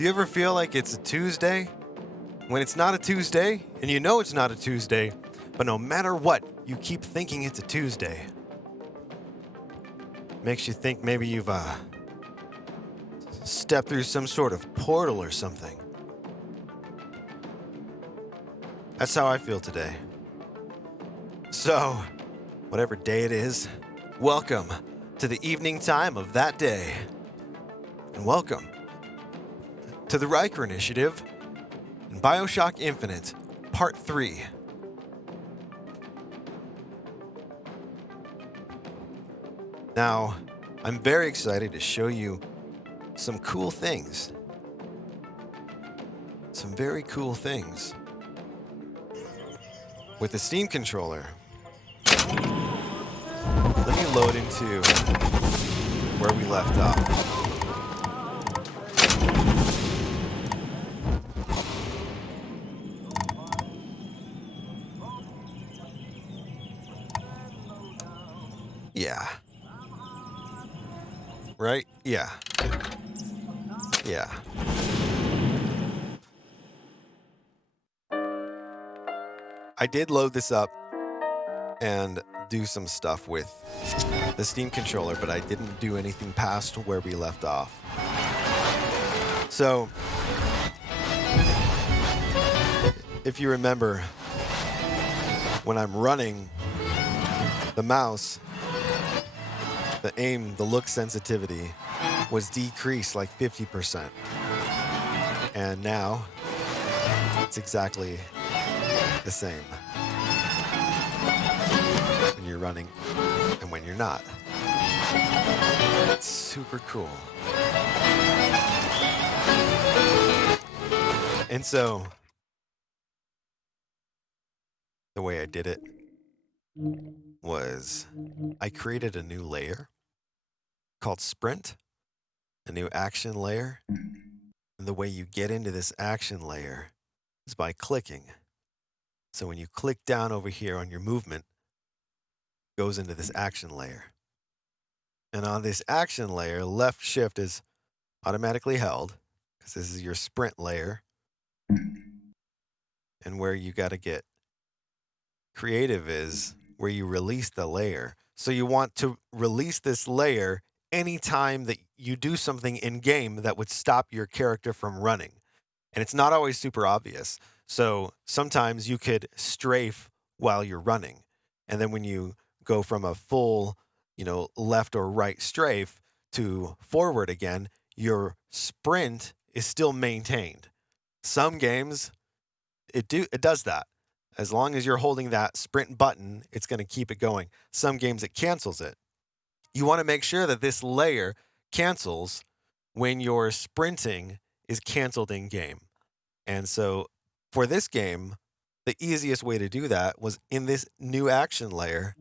Do you ever feel like it's a Tuesday? When it's not a Tuesday, and you know it's not a Tuesday, but no matter what, you keep thinking it's a Tuesday. Makes you think maybe you've stepped through some sort of portal or something. That's how I feel today. So, whatever day it is, welcome to the evening time of that day. And welcome to the Ryker Initiative in BioShock Infinite, Part 3. Now, I'm very excited to show you some cool things. Some very cool things. With the Steam controller, let me load into where we left off. Yeah. Right? Yeah. Yeah. I did load this up and do some stuff with the Steam controller, but I didn't do anything past where we left off. So, if you remember, when I'm running the mouse, the aim, the look sensitivity was decreased like 50%. And now it's exactly the same when you're running and when you're not. It's super cool. And so the way I did it was I created a new layer called Sprint, a new action layer. And the way you get into this action layer is by clicking. So when you click down over here on your movement, it goes into this action layer. And on this action layer, left shift is automatically held because this is your sprint layer. And where you got to get creative is where you release the layer. So you want to release this layer anytime that you do something in game that would stop your character from running. And it's not always super obvious. So sometimes you could strafe while you're running. And then when you go from a full, left or right strafe to forward again, your sprint is still maintained. Some games, it does that. As long as you're holding that sprint button, it's going to keep it going. Some games, it cancels it. You want to make sure that this layer cancels when your sprinting is canceled in game. And so for this game, the easiest way to do that was in this new action layer,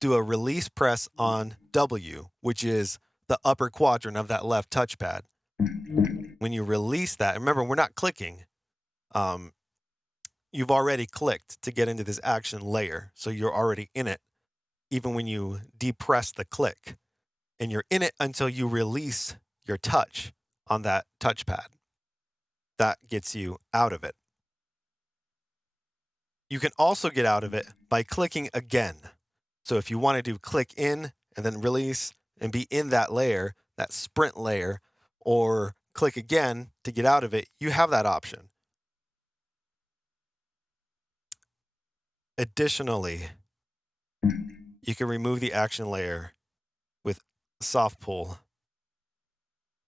do a release press on W, which is the upper quadrant of that left touchpad. When you release that, remember, we're not clicking. You've already clicked to get into this action layer, so you're already in it, even when you depress the click. And you're in it until you release your touch on that touchpad. That gets you out of it. You can also get out of it by clicking again. So if you want to do click in and then release and be in that layer, that sprint layer, or click again to get out of it, you have that option. Additionally, you can remove the action layer with soft pull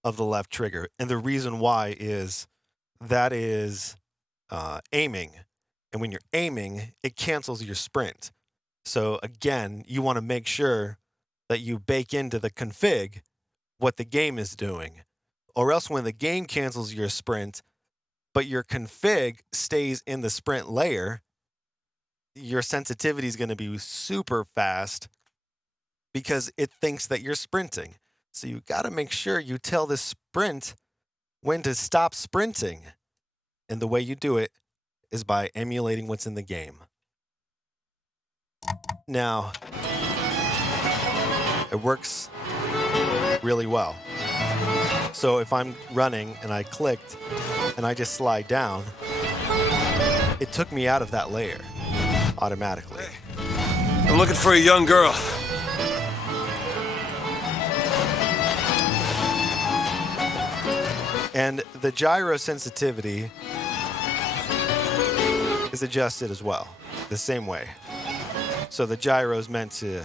of the left trigger. And the reason why is that is aiming. And when you're aiming, it cancels your sprint. So again, you want to make sure that you bake into the config what the game is doing. Or else when the game cancels your sprint, but your config stays in the sprint layer, your sensitivity is going to be super fast because it thinks that you're sprinting. So you got to make sure you tell the sprint when to stop sprinting. And the way you do it is by emulating what's in the game. Now, it works really well. So if I'm running and I clicked and I just slide down, it took me out of that layer automatically. I'm looking for a young girl. And the gyro sensitivity is adjusted as well, the same way. So the gyro is meant to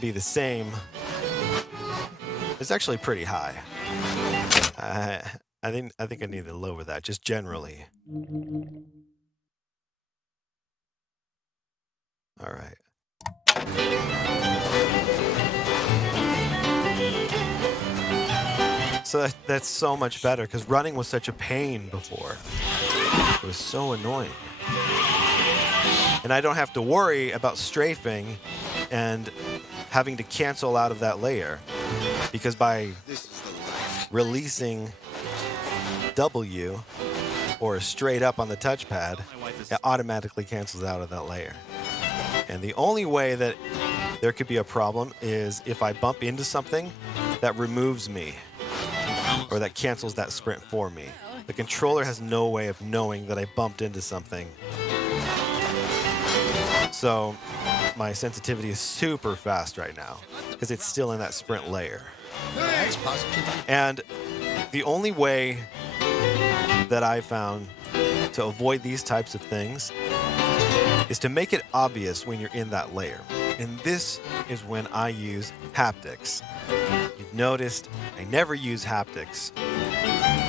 be the same. It's actually pretty high. I think I need to lower that just generally. All right. So that's so much better because running was such a pain before. It was so annoying. And I don't have to worry about strafing and having to cancel out of that layer because by releasing W or straight up on the touchpad, it automatically cancels out of that layer. And the only way that there could be a problem is if I bump into something that removes me or that cancels that sprint for me. The controller has no way of knowing that I bumped into something. So my sensitivity is super fast right now because it's still in that sprint layer. And the only way that I found to avoid these types of things is to make it obvious when you're in that layer. And this is when I use haptics. You've noticed I never use haptics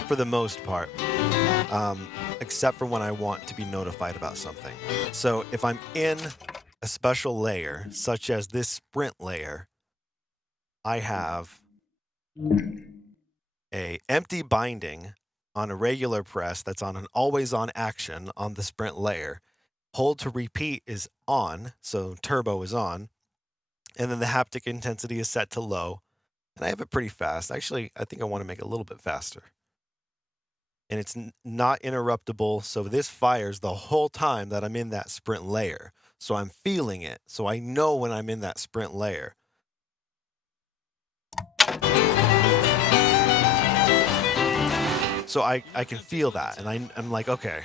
for the most part, except for when I want to be notified about something. So if I'm in a special layer, such as this sprint layer, I have a empty binding on a regular press that's on an always on action on the sprint layer. Hold to repeat is on, so turbo is on, and then the haptic intensity is set to low, and I have it pretty fast. Actually, I think I want to make it a little bit faster. And it's not interruptible, so this fires the whole time that I'm in that sprint layer. So I'm feeling it, so I know when I'm in that sprint layer. So I can feel that, and I'm like, okay.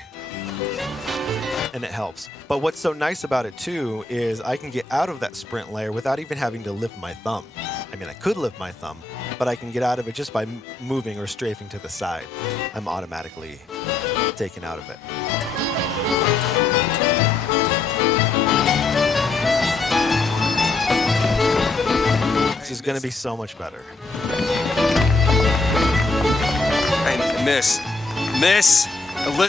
And it helps. But what's so nice about it too is I can get out of that sprint layer without even having to lift my thumb. I mean, I could lift my thumb, but I can get out of it just by moving or strafing to the side. I'm automatically taken out of it. This is going to be so much better. Hey, miss.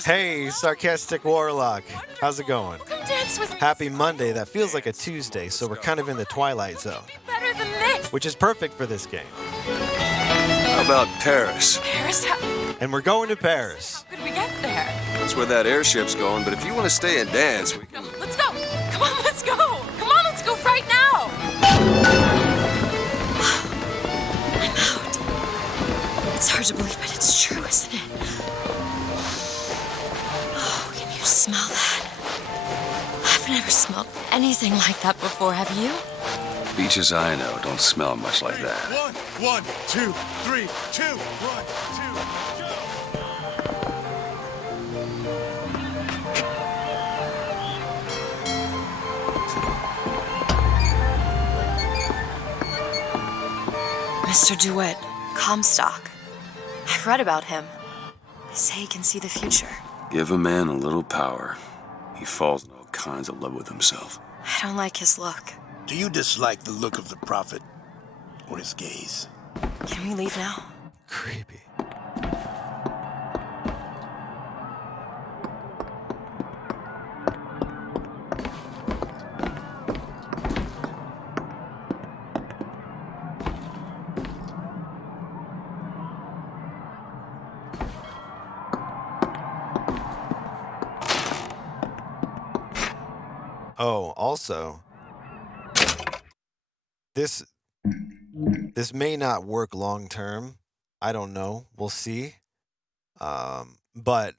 Hey, Sarcastic Warlock. How's it going? Come dance with me. Happy Monday. That feels like a Tuesday, so we're kind of in the twilight zone, Better than this. which is perfect for this game. How about Paris? Paris? And we're going to Paris. How could we get there? That's where that airship's going, but if you want to stay and dance, we can... No, let's go. Come on, let's go. Come on, let's go right now. I'm out. It's hard to believe, but it's true, isn't it? Oh, can you smell that? I've never smelled anything like that before, have you? Beaches I know don't smell much like that. 1, 2, 3, 2, 1, 2, go! Mr. DeWitt, Comstock. I've read about him. They say he can see the future. Give a man a little power. He falls in all kinds of love with himself. I don't like his look. Do you dislike the look of the prophet or his gaze? Can we leave now? Creepy. Oh, also, this may not work long term. I don't know. We'll see. But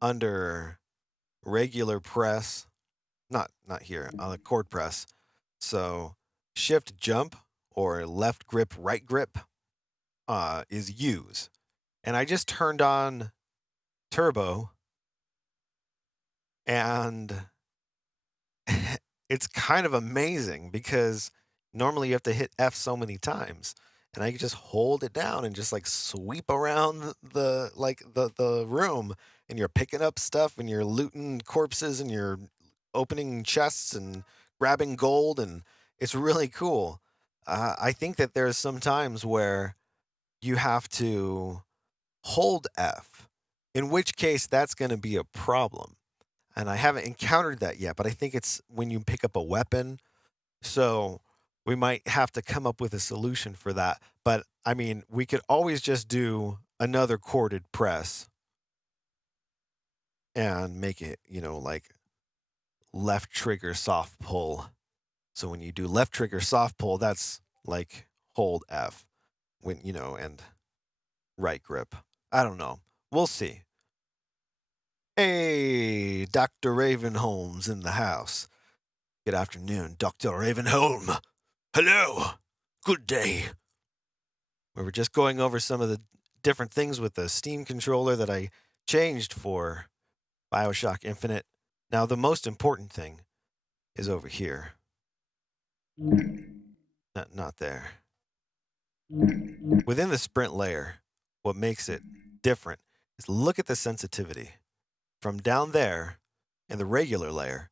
under regular press, not here, on the chord press. So shift jump or left grip, right grip is use. And I just turned on turbo, and it's kind of amazing because normally you have to hit F so many times, and I can just hold it down and just like sweep around the room, and you're picking up stuff and you're looting corpses and you're opening chests and grabbing gold, and it's really cool. I think that there's some times where you have to hold F, in which case that's going to be a problem. And I haven't encountered that yet, but I think it's when you pick up a weapon. So we might have to come up with a solution for that. But I mean, we could always just do another corded press and make it, like left trigger soft pull. So when you do left trigger soft pull, that's like hold F and right grip. I don't know. We'll see. Hey, Dr. Ravenholm's in the house. Good afternoon, Dr. Ravenholm. Hello. Good day. We were just going over some of the different things with the Steam controller that I changed for BioShock Infinite. Now, the most important thing is over here. Not there. Within the sprint layer, what makes it different is look at the sensitivity. From down there in the regular layer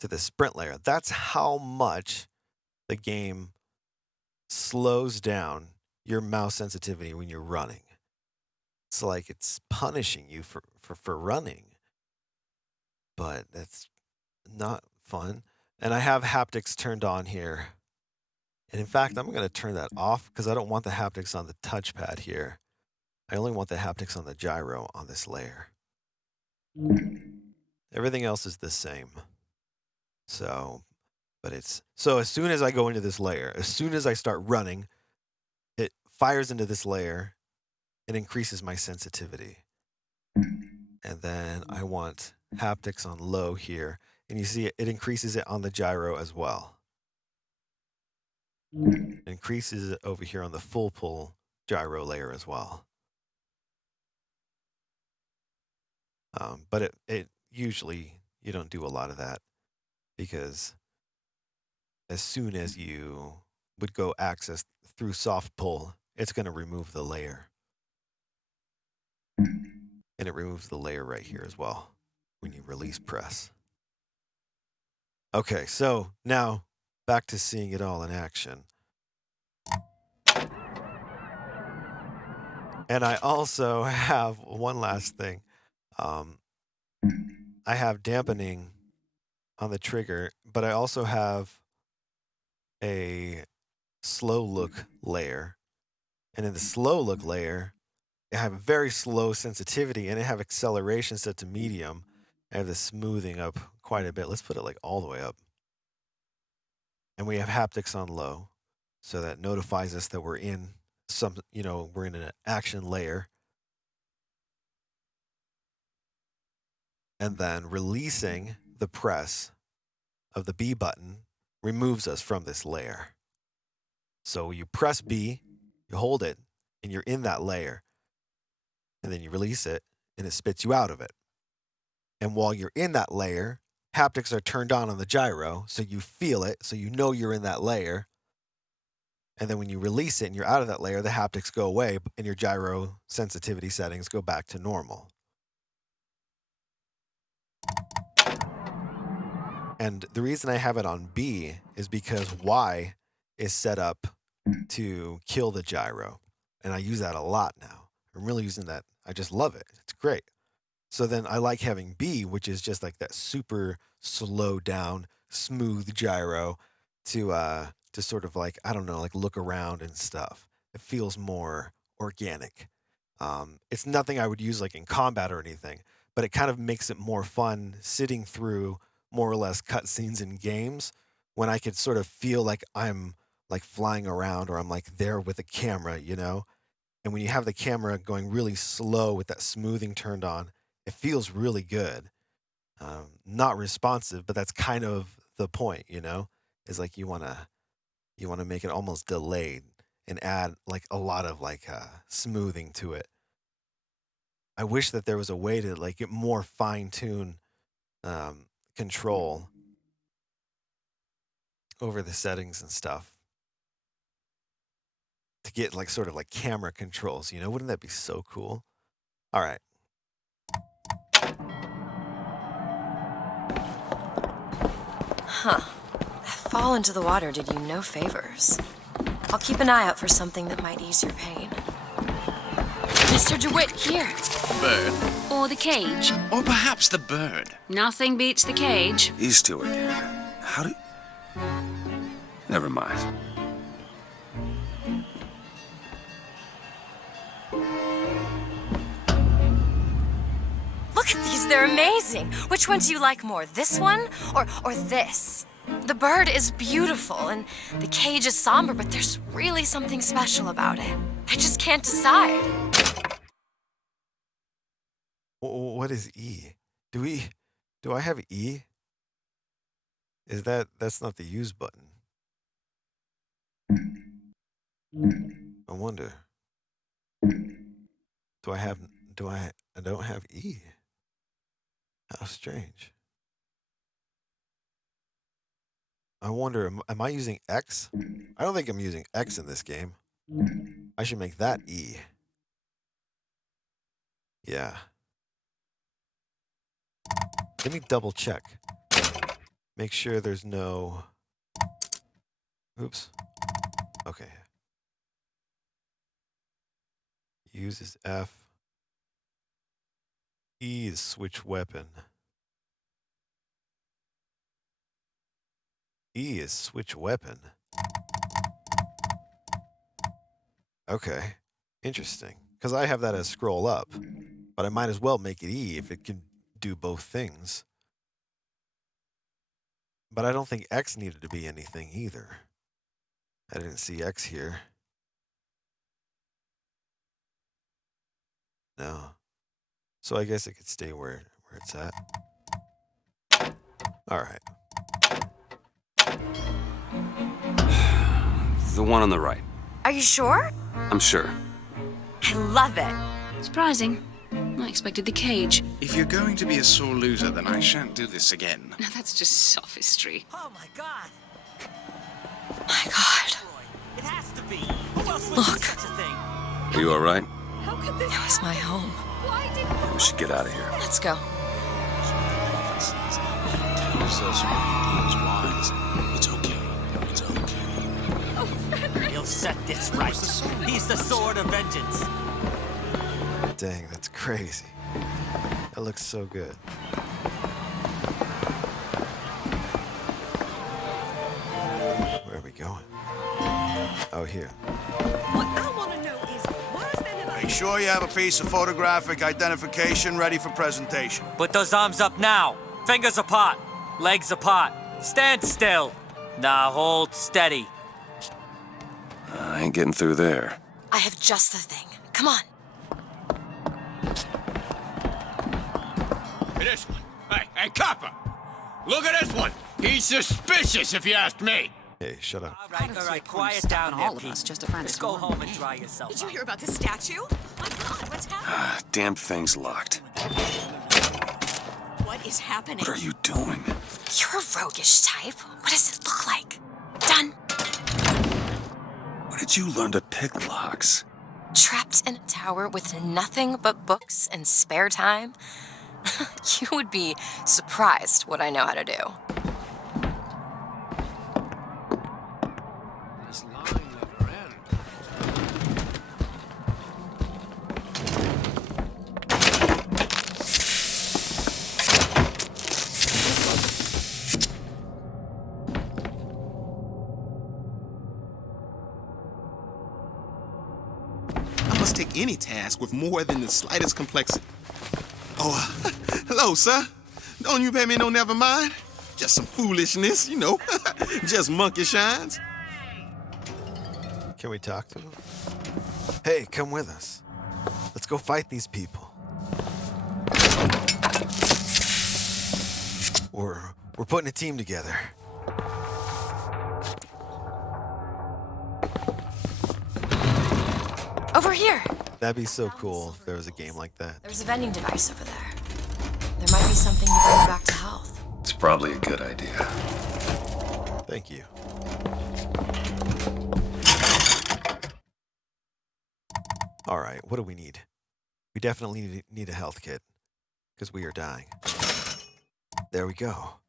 to the sprint layer, that's how much the game slows down your mouse sensitivity when you're running. It's like it's punishing you for running, but that's not fun. And I have haptics turned on here. And in fact, I'm going to turn that off because I don't want the haptics on the touchpad here. I only want the haptics on the gyro on this layer. Everything else is the same. So as soon as I go into this layer, as soon as I start running, it fires into this layer. It increases my sensitivity. And then I want haptics on low here. And you see it increases it on the gyro as well. It increases it over here on the full pull gyro layer as well. But it usually, you don't do a lot of that because as soon as you would go access through soft pull, it's going to remove the layer. And it removes the layer right here as well when you release press. Okay, so now back to seeing it all in action. And I also have one last thing. I have dampening on the trigger, but I also have a slow look layer. And in the slow look layer, I have a very slow sensitivity and I have acceleration set to medium. I have the smoothing up quite a bit. Let's put it like all the way up. And we have haptics on low. So that notifies us that we're in we're in an action layer. And then releasing the press of the B button removes us from this layer. So you press B, you hold it, and you're in that layer. And then you release it, and it spits you out of it. And while you're in that layer, haptics are turned on the gyro, so you feel it, so you know you're in that layer. And then when you release it and you're out of that layer, the haptics go away, and your gyro sensitivity settings go back to normal. And the reason I have it on B is because Y is set up to kill the gyro. And I use that a lot now. I'm really using that. I just love it. It's great. So then I like having B, which is just like that super slow down, smooth gyro to sort of like, I don't know, like look around and stuff. It feels more organic. It's nothing I would use like in combat or anything, but it kind of makes it more fun sitting through more or less cutscenes in games when I could sort of feel like I'm like flying around or I'm like there with a camera, And when you have the camera going really slow with that smoothing turned on, it feels really good. Not responsive, but that's kind of the point, Is like you wanna make it almost delayed. and add like a lot of like smoothing to it. I wish that there was a way to like get more fine-tune control over the settings and stuff to get like sort of like camera controls, you know? Wouldn't that be so cool? All right. Huh. That fall into the water did you no favors. I'll keep an eye out for something that might ease your pain. Mr. DeWitt, here. The bird? Or the cage. Or perhaps the bird. Nothing beats the cage. These two again. How do... Never mind. Look at these, they're amazing. Which one do you like more, this one or this? The bird is beautiful and the cage is somber, but there's really something special about it. I just can't decide. What is E? Do I have E? That's not the use button. I wonder. I don't have E. How strange. I wonder, am I using X? I don't think I'm using X in this game. I should make that E. Yeah. Let me double check. Make sure there's no... Oops. Okay. Uses F. E is switch weapon. E is switch weapon. Okay. Interesting. Because I have that as scroll up. But I might as well make it E if it can do both things. But I don't think X needed to be anything either. I didn't see X here. No. So I guess it could stay where it's at. All right. The one on the right. Are you sure? I'm sure. I love it. Surprising. I expected the cage. If you're going to be a sore loser, then I shan't do this again. Now that's just sophistry. Oh my God! My God. It has to be. Who else would Look. do such a thing? Are you all right? How could this... It was my home. Why did... We should get out of here. Let's go. Tells us when he is wise. It's okay. It's okay. Oh, Frederick. He'll set this right. He's the sword of vengeance. Dang, that's crazy. That looks so good. Where are we going? Oh, here. What I want to know is, why is there never... Make sure you have a piece of photographic identification ready for presentation. Put those arms up now. Fingers apart. Legs apart. Stand still. Now hold steady. I ain't getting through there. I have just the thing. Come on. This one. Hey, copper! Look at this one! He's suspicious, if you ask me! Hey, shut up. All right, quiet down there, all of Pete. us just to find Let's us go one home and way. dry yourself Did you out. hear about this statue? My God, what's happening? Damn thing's locked. What is happening? What are you doing? You're a roguish type. What does it look like? Done. Where did you learn to pick locks? Trapped in a tower with nothing but books and spare time? You would be surprised what I know how to do. This line never ends. I must take any task with more than the slightest complexity. Oh, hello, sir. Don't you pay me no never mind? Just some foolishness, you know. Just monkey shines. Can we talk to him? Hey, come with us. Let's go fight these people. We're putting a team together. Over here. That'd be so cool if there was a game like that. There's a vending device over there. There might be something to bring you back to health. It's probably a good idea. Thank you. All right, what do we need? We definitely need a health kit because we are dying. There we go.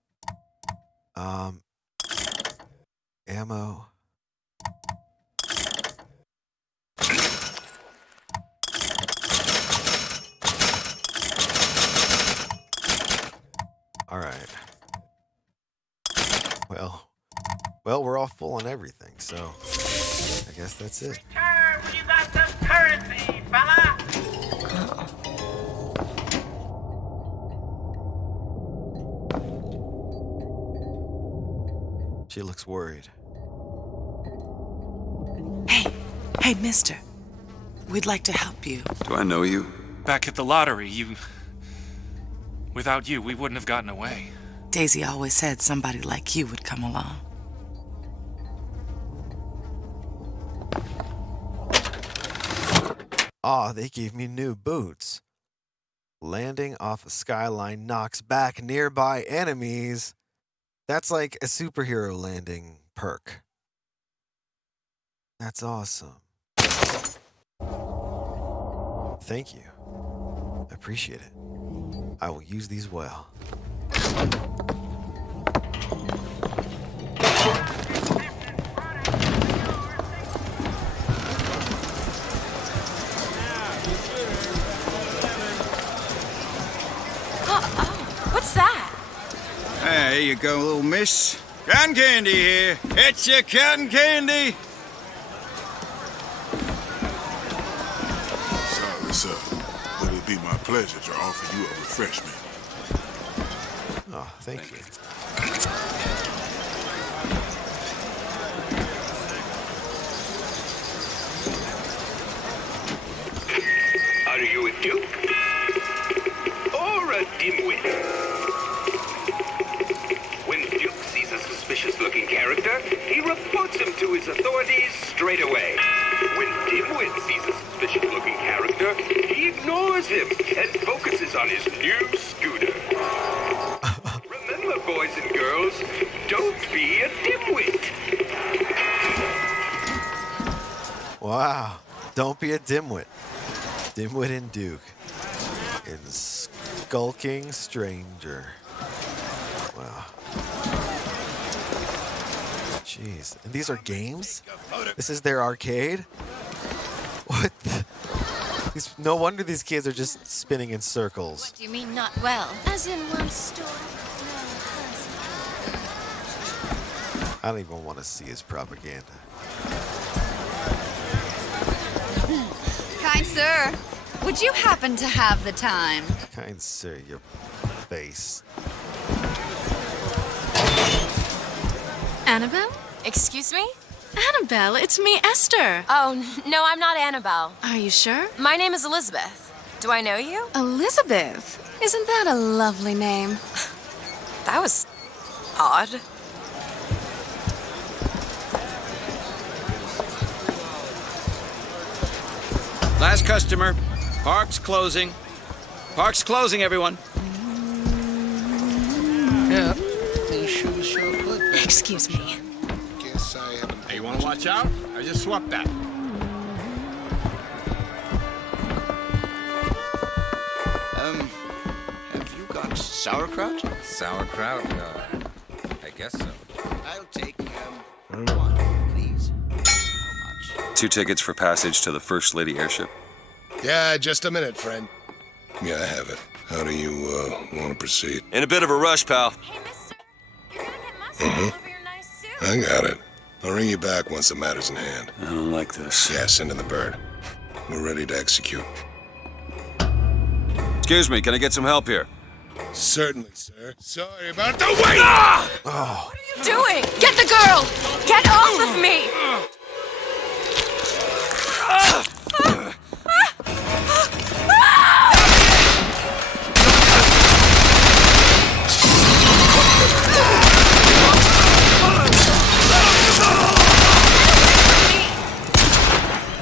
Ammo. All right. Well, we're all full on everything, so I guess that's it. Return when you got some currency, fella. She looks worried. Hey, mister. We'd like to help you. Do I know you? Back at the lottery, without you, we wouldn't have gotten away. Daisy always said somebody like you would come along. Aw, they gave me new boots. Landing off a skyline knocks back nearby enemies. That's like a superhero landing perk. That's awesome. Thank you. I appreciate it. I will use these well. What's that? There you go, little miss. Cotton candy here. It's your cotton candy. Sorry, sir, but it'd be my pleasure to offer you a refreshment. Oh, thank you. Are you a duke? Or a dimwit? When Duke sees a suspicious-looking character, he reports him to his authorities straight away. When Dimwit sees a suspicious-looking character, he ignores him and focuses on his new scooter. Remember, boys and girls, don't be a dimwit. Wow. Don't be a dimwit. Dimwit and Duke. And skulking stranger. Wow. Jeez. And these are games? This is their arcade? What the? No wonder these kids are just spinning in circles. What do you mean not well? As in one store. I don't even want to see his propaganda. Kind sir, would you happen to have the time? Kind sir, your face. Annabelle? Excuse me? Annabelle, it's me, Esther. Oh, no, I'm not Annabelle. Are you sure? My name is Elizabeth. Do I know you? Elizabeth? Isn't that a lovely name? That was odd. Last customer. Park's closing. Park's closing, everyone. Yeah, these shoes sure good. Excuse me. Guess I haven't. Hey, you want to watch out? I just swapped that. Have you got sauerkraut? Sauerkraut? I guess so. I'll take, one, please. How much? 2 tickets for passage to the First Lady airship. Yeah, just a minute, friend. Yeah, I have it. How do you, want to proceed? In a bit of a rush, pal. Hey, mister, you're gonna get mustard all over your nice suit. I got it. I'll ring you back once the matter's in hand. I don't like this. Yeah, send in the bird. We're ready to execute. Excuse me, can I get some help here? Certainly, sir. Sorry about the wait! Oh. What are you doing? Get the girl! Get off of me!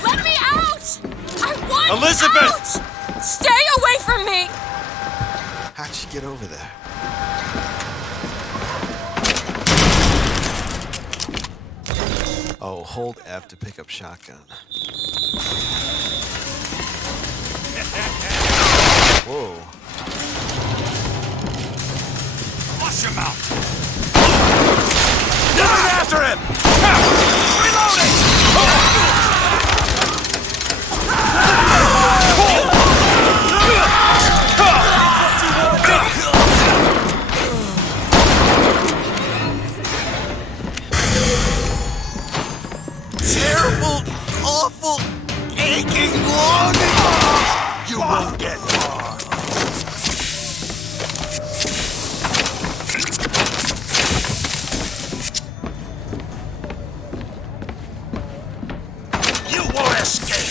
Let me out! Elizabeth! Out! Stay away from me! How'd she get over there? Oh, hold F to pick up shotgun. Whoa. Flush him out! Get after him! Reloading! Terrible, awful, aching longing! You won't get far. You won't escape!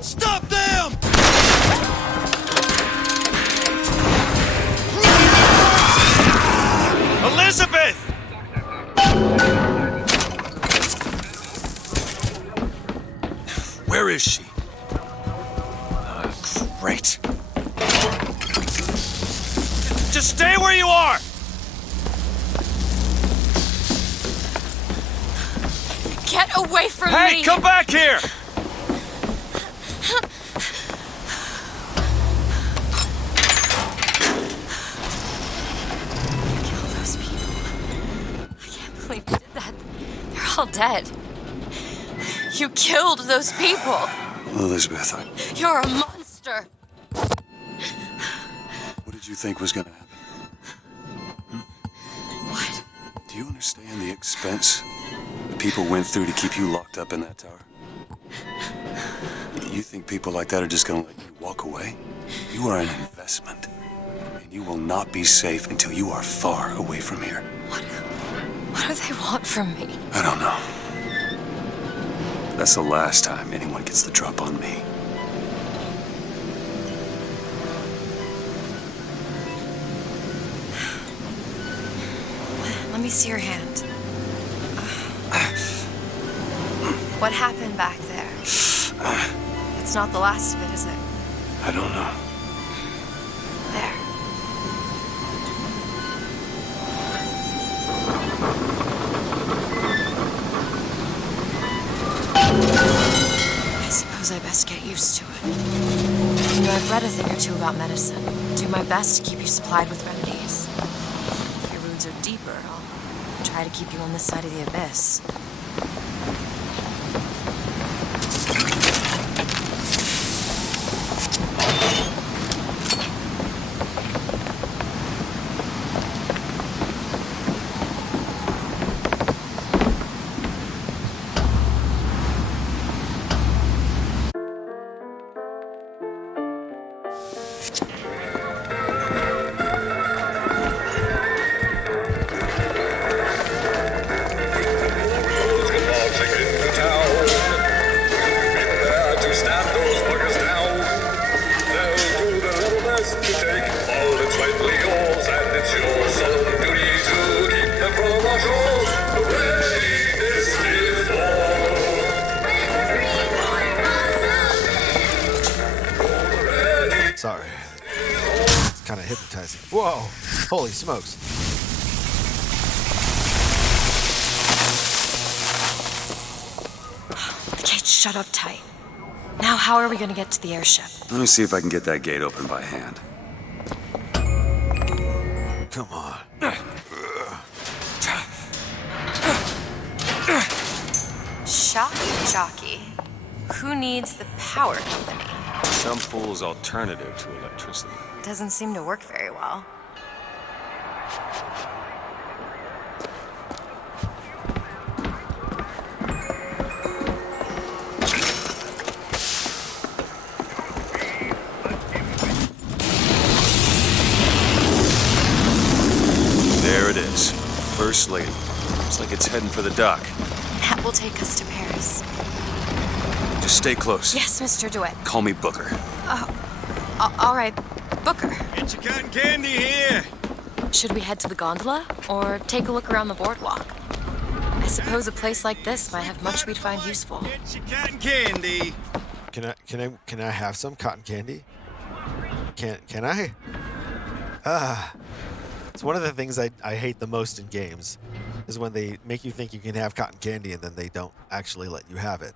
Stop them! Elizabeth! Where is she? Great. Just stay where you are! Get away from me! Hey, come back here! Kill those people. I can't believe you did that. They're all dead. You killed those people. Elizabeth, You're a monster. what did you think was gonna happen? What? Do you understand the expense the people went through to keep you locked up in that tower? You think people like that are just gonna let you walk away? You are an investment, and you will not be safe until you are far away from here. What do they want from me? I don't know. That's the last time anyone gets the drop on me. Let me see your hand. What happened back there? It's not the last of it, is it? I don't know. There. I suppose I best get used to it. You know, I've read a thing or two about medicine. Do my best to keep you supplied with remedies. If your wounds are deeper, I'll try to keep you on this side of the abyss. Sorry. It's kind of hypnotizing. Whoa! Holy smokes. The gate's shut up tight. Now how are we going to get to the airship? Let me see if I can get that gate open by hand. Come on. Shock jockey. Who needs the power company? Some fool's alternative to electricity. Doesn't seem to work very well. There it is. First Lady. Looks like it's heading for the dock. That will take us to Paris. Just stay close. Yes, Mr. DeWitt. Call me Booker. All right, Booker. Get your cotton candy here. Should we head to the gondola or take a look around the boardwalk? I suppose a place like this might have much we'd find useful. Get your cotton candy. Can I have some cotton candy? Can I? It's one of the things I hate the most in games, is when they make you think you can have cotton candy and then they don't actually let you have it.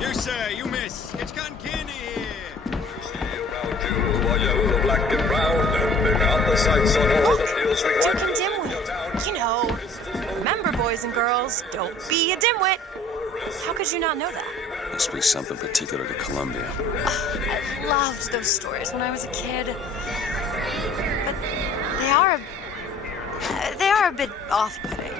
You sir, you miss. Get your cotton candy here. Black and brown, and beyond the sights on all the fields we Dick and dimwit. You know. Remember, boys and girls, don't be a dimwit. How could you not know that? Must be something particular to Colombia. Oh, I loved those stories when I was a kid. But they are a bit off-putting.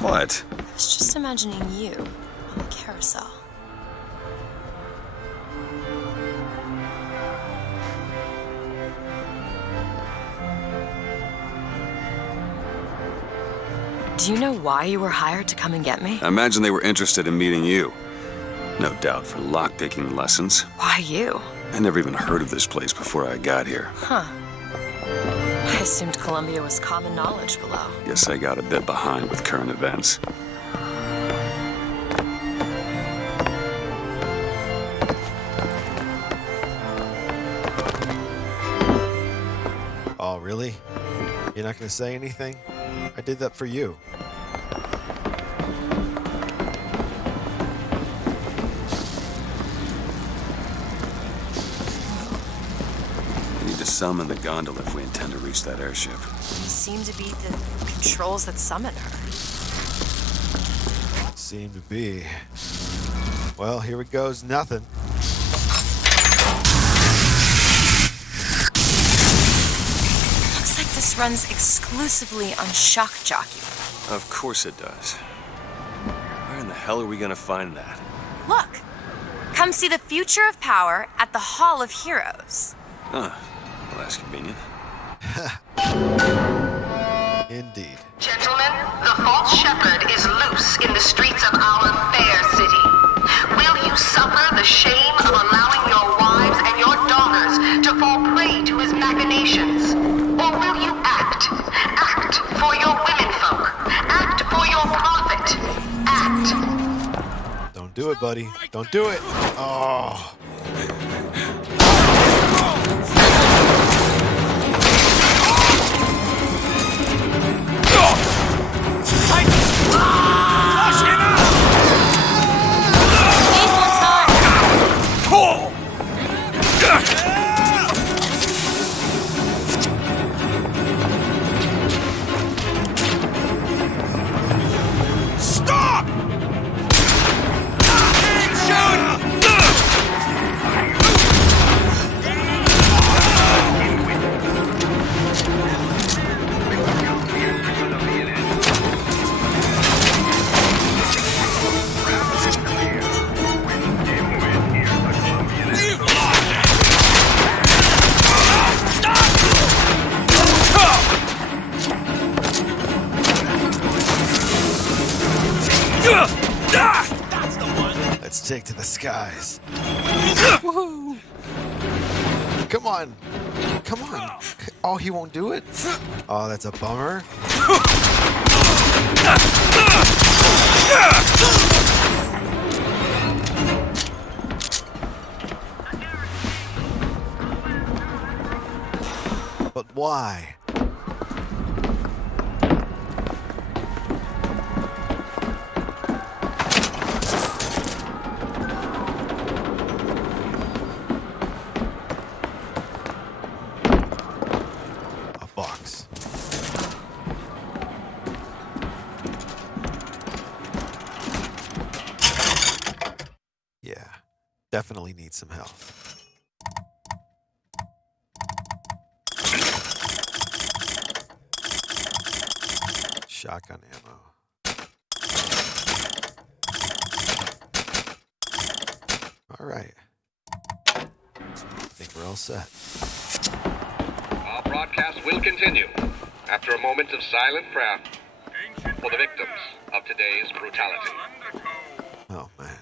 What? I was just imagining you on the carousel. Do you know why you were hired to come and get me? I imagine they were interested in meeting you. No doubt for lockpicking lessons. Why you? I never even heard of this place before I got here. Huh. I assumed Colombia was common knowledge below. Guess I got a bit behind with current events. Oh, really? You're not going to say anything? I did that for you. We need to summon the gondola if we intend to reach that airship. Seem to be the controls that summon her. Seem to be. Well, here it goes, nothing. Looks like this runs exclusively on shock jockey. Of course it does. Where in the hell are we gonna find that? Look! Come see the future of power at the Hall of Heroes. Huh. Well, that's convenient. Indeed. Gentlemen, the false shepherd is loose in the streets of our fair city. Will you suffer the shame of allowing your wives and your daughters to fall prey to his machinations? Or will you act? Act for your womenfolk. Act for your profit. Act. Don't do it, buddy. Don't do it. Oh. Stop! Let's take to the skies. Woohoo! Come on. Come on. Oh, he won't do it? Oh, that's a bummer. But why? A box. Yeah, definitely need some help. Shotgun ammo. All right. I think we're all set. Our broadcast will continue after a moment of silent prayer for the victims of today's brutality. Oh, man.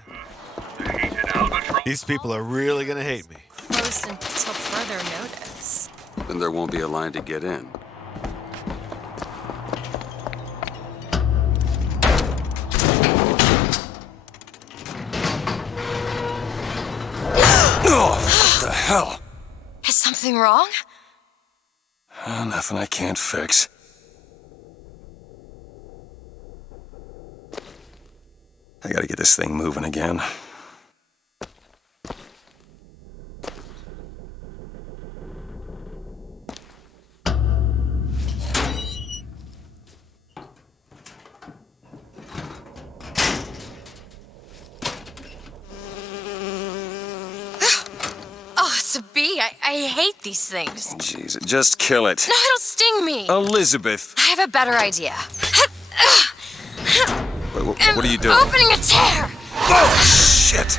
These people are really gonna hate me. Closed until further notice. Then there won't be a line to get in. Oh, what the hell? Is something wrong? Nothing I can't fix. I gotta get this thing moving again. Oh, it's a bee. I hate these things. Jeez, just kill it. No, it'll sting me. Elizabeth! I have a better idea. What are you doing? Opening a tear. Oh, shit!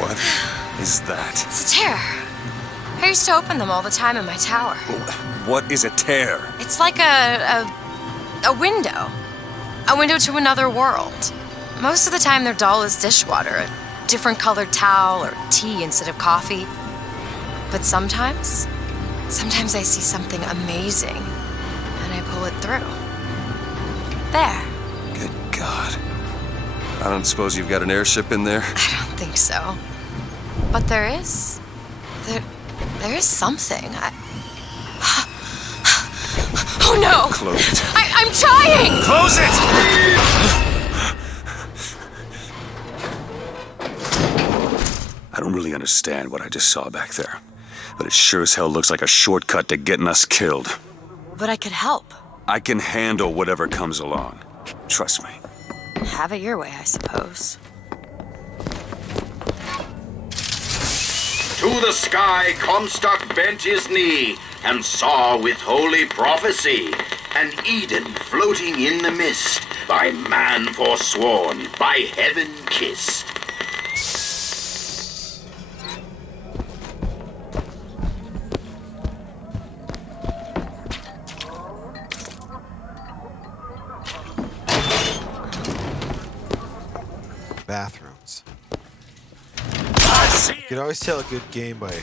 What is that? It's a tear. I used to open them all the time in my tower. What is a tear? It's like a window. A window to another world. Most of the time they're dull as dishwater, a different colored towel or tea instead of coffee. But sometimes I see something amazing and I pull it through. There. Good God. I don't suppose you've got an airship in there? I don't think so. But there is. There is something. Oh no! Close it. I'm trying! Close it! I don't really understand what I just saw back there, but it sure as hell looks like a shortcut to getting us killed. But I could help. I can handle whatever comes along. Trust me. Have it your way, I suppose. To the sky Comstock bent his knee and saw with holy prophecy an Eden floating in the mist, by man forsworn, by heaven kissed. Bathrooms. You can always tell a good game by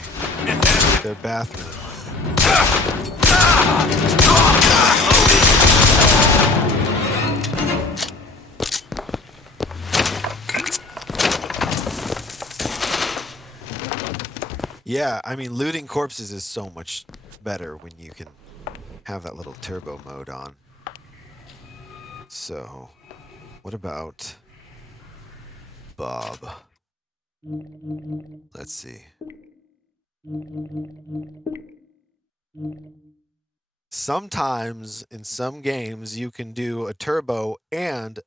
their bathroom. Yeah, I mean, looting corpses is so much better when you can have that little turbo mode on. So, what about Bob? Let's see. Sometimes in some games you can do a turbo and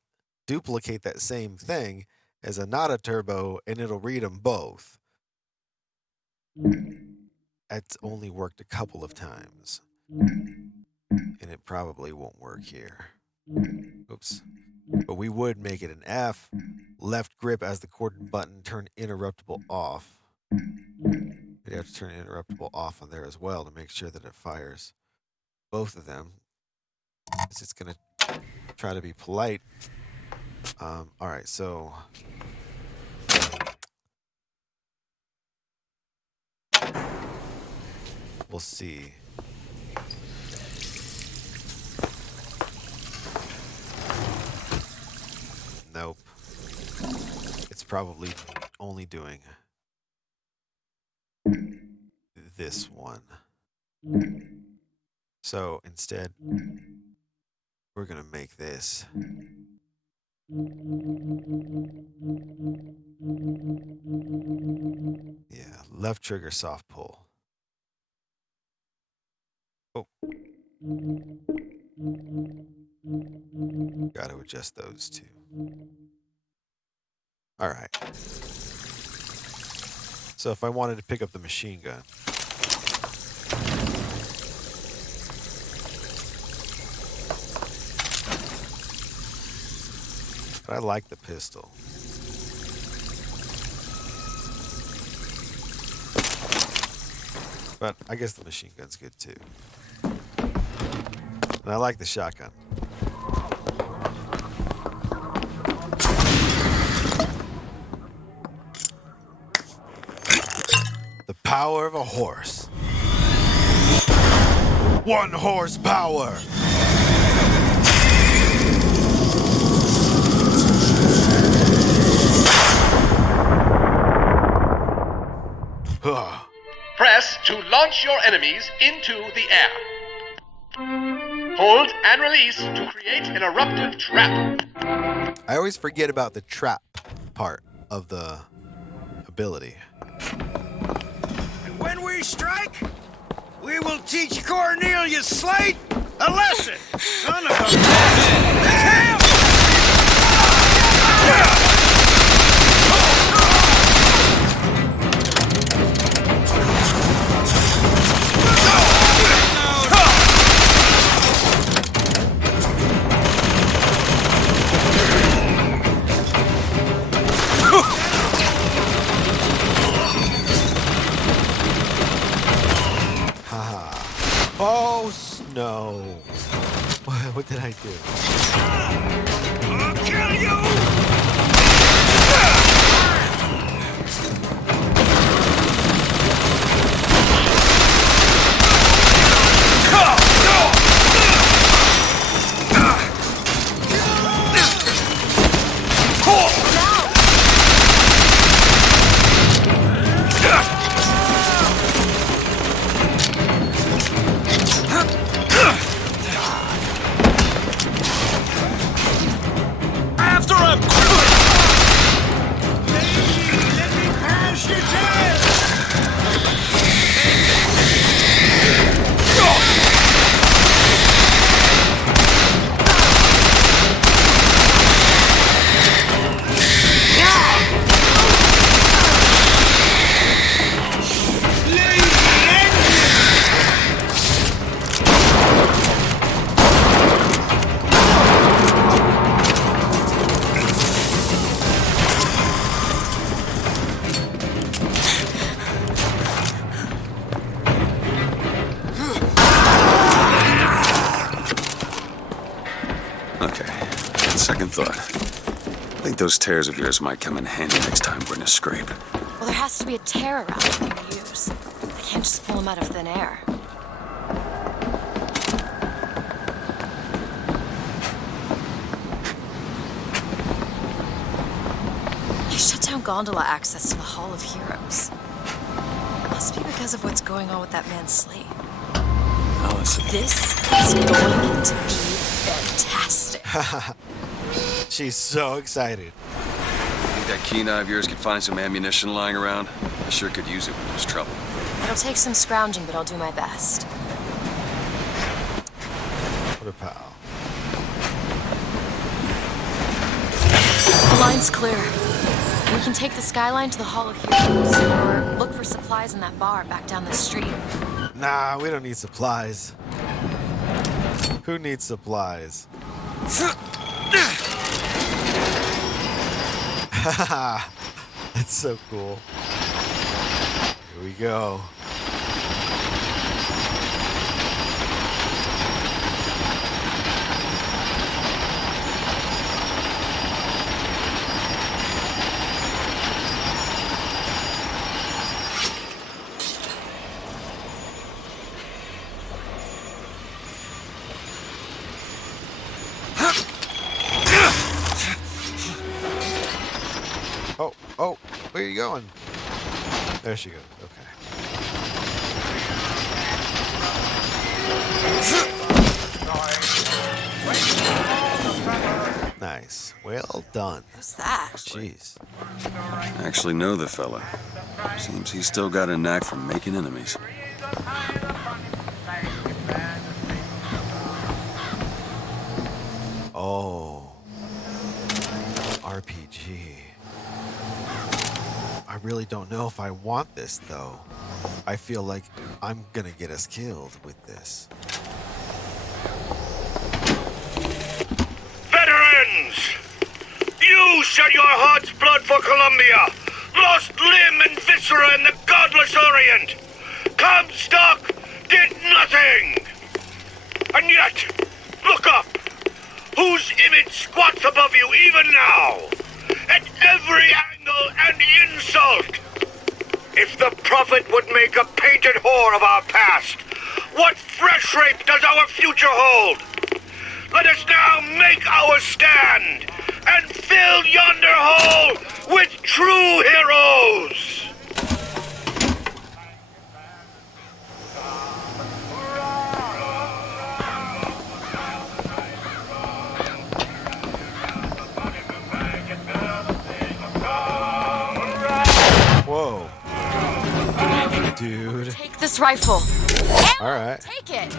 duplicate that same thing as a not a turbo and it'll read them both. It's only worked a couple of times. And it probably won't work here. Oops. But we would make it an F. Left grip as the coordinate button, turn interruptible off. We'd have to turn interruptible off on there as well to make sure that it fires both of them. Because it's going to try to be polite. Alright, so... we'll see. Nope. It's probably only doing this one. So instead, we're gonna make this. Yeah, left trigger soft pull. Oh. Got to adjust those two. All right. So if I wanted to pick up the machine gun. But I like the pistol. But I guess the machine gun's good too. And I like the shotgun. power of a horse. 1 horsepower. Press to launch your enemies into the air. Hold and release to create an eruptive trap. I always forget about the trap part of the ability. And when we strike, we will teach Cornelius Slate a lesson. Son of a bitch! It's him! Oh, snow. What did I do? I'll kill you! Second thought. I think those tears of yours might come in handy next time we're in a scrape. Well, there has to be a tear around for you to use. I can't just pull them out of thin air. They shut down gondola access to the Hall of Heroes. Must be because of what's going on with that man's slate. Allison. This is going to be fantastic. She's so excited. Think that keen eye of yours could find some ammunition lying around? I sure could use it when there's trouble. It'll take some scrounging, but I'll do my best. What a pal. The line's clear. We can take the skyline to the Hall of Heroes, or look for supplies in that bar back down the street. Nah, we don't need supplies. Who needs supplies? That's so cool. Here we go. Oh, where are you going? There she goes. Okay. Nice. Well done. Who's that? Jeez. I actually know the fella. Seems he's still got a knack for making enemies. Oh. RPG. I really don't know if I want this, though. I feel like I'm gonna get us killed with this. Veterans! You shed your heart's blood for Colombia, lost limb and viscera in the godless Orient. Comstock did nothing! And yet, look up! Whose image squats above you even now? At every angle and insult! If the Prophet would make a painted whore of our past, what fresh rape does our future hold? Let us now make our stand and fill yonder hole with true heroes! Whoa. Dude. Take this rifle. All right. Take it.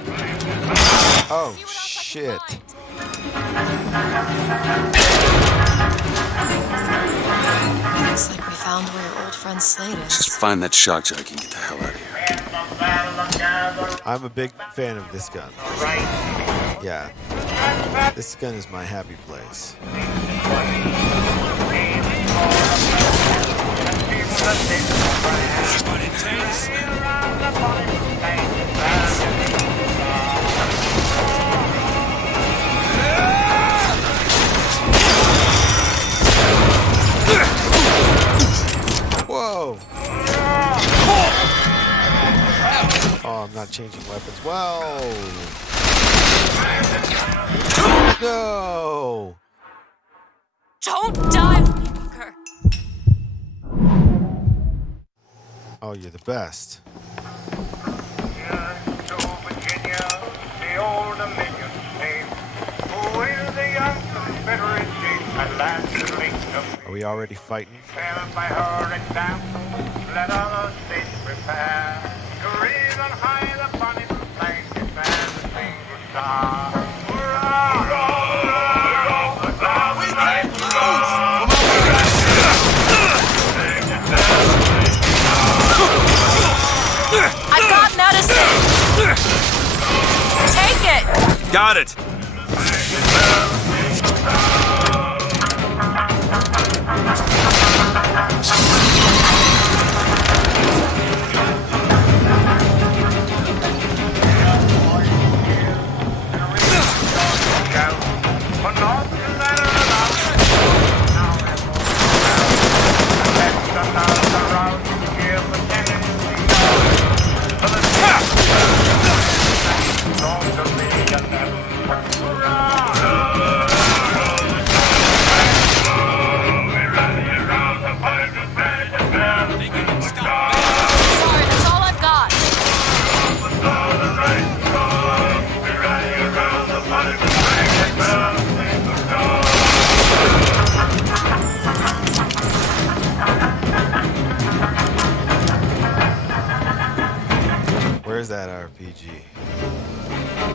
Oh, shit. Looks like we found where your old friend Slade is. Just find that shock jockey and get the hell out of here. I'm a big fan of this gun. Yeah. This gun is my happy place. That's what it takes. Whoa! Oh, I'm not changing weapons. Whoa! No! Don't die on me, Booker. Oh, you're the best. Are we already fighting? By her example, let other states prepare to raise on high the bonnet flag and the single star. I've got medicine. Take it. Got it. Where's that RPG?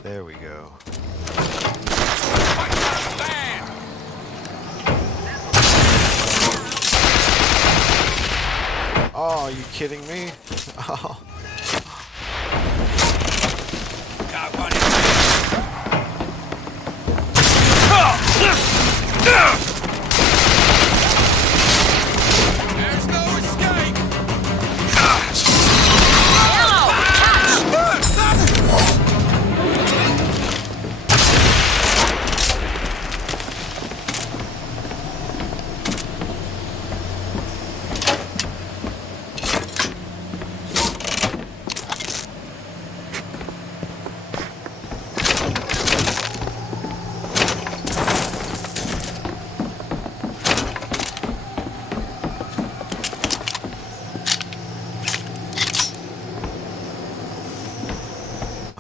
There we go. Oh, are you kidding me? Oh. Got one. There's no escape.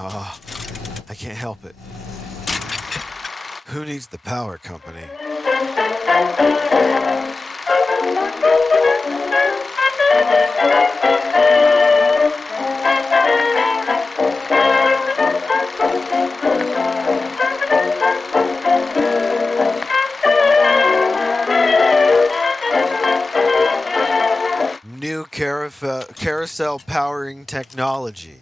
Oh, I can't help it. Who needs the power company? New carousel powering technology.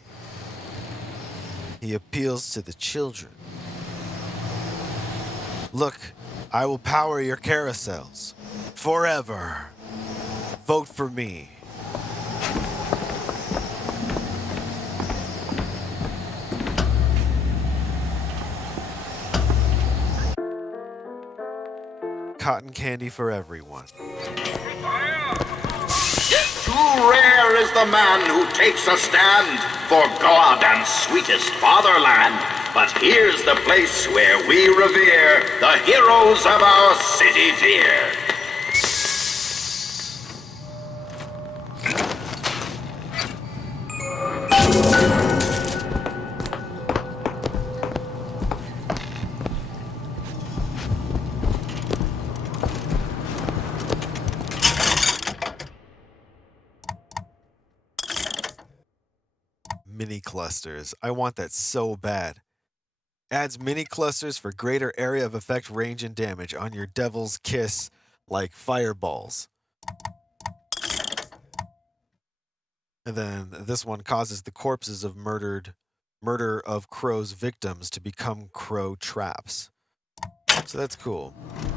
He appeals to the children. Look, I will power your carousels forever. Vote for me. Cotton candy for everyone. Too rare is the man who takes a stand for God and sweetest fatherland. But here's the place where we revere the heroes of our city dear. Mini clusters. I want that so bad. Adds mini clusters for greater area of effect, range, and damage on your Devil's Kiss like fireballs. And then this one causes the corpses of murder of Crow's victims to become Crow traps. So that's cool.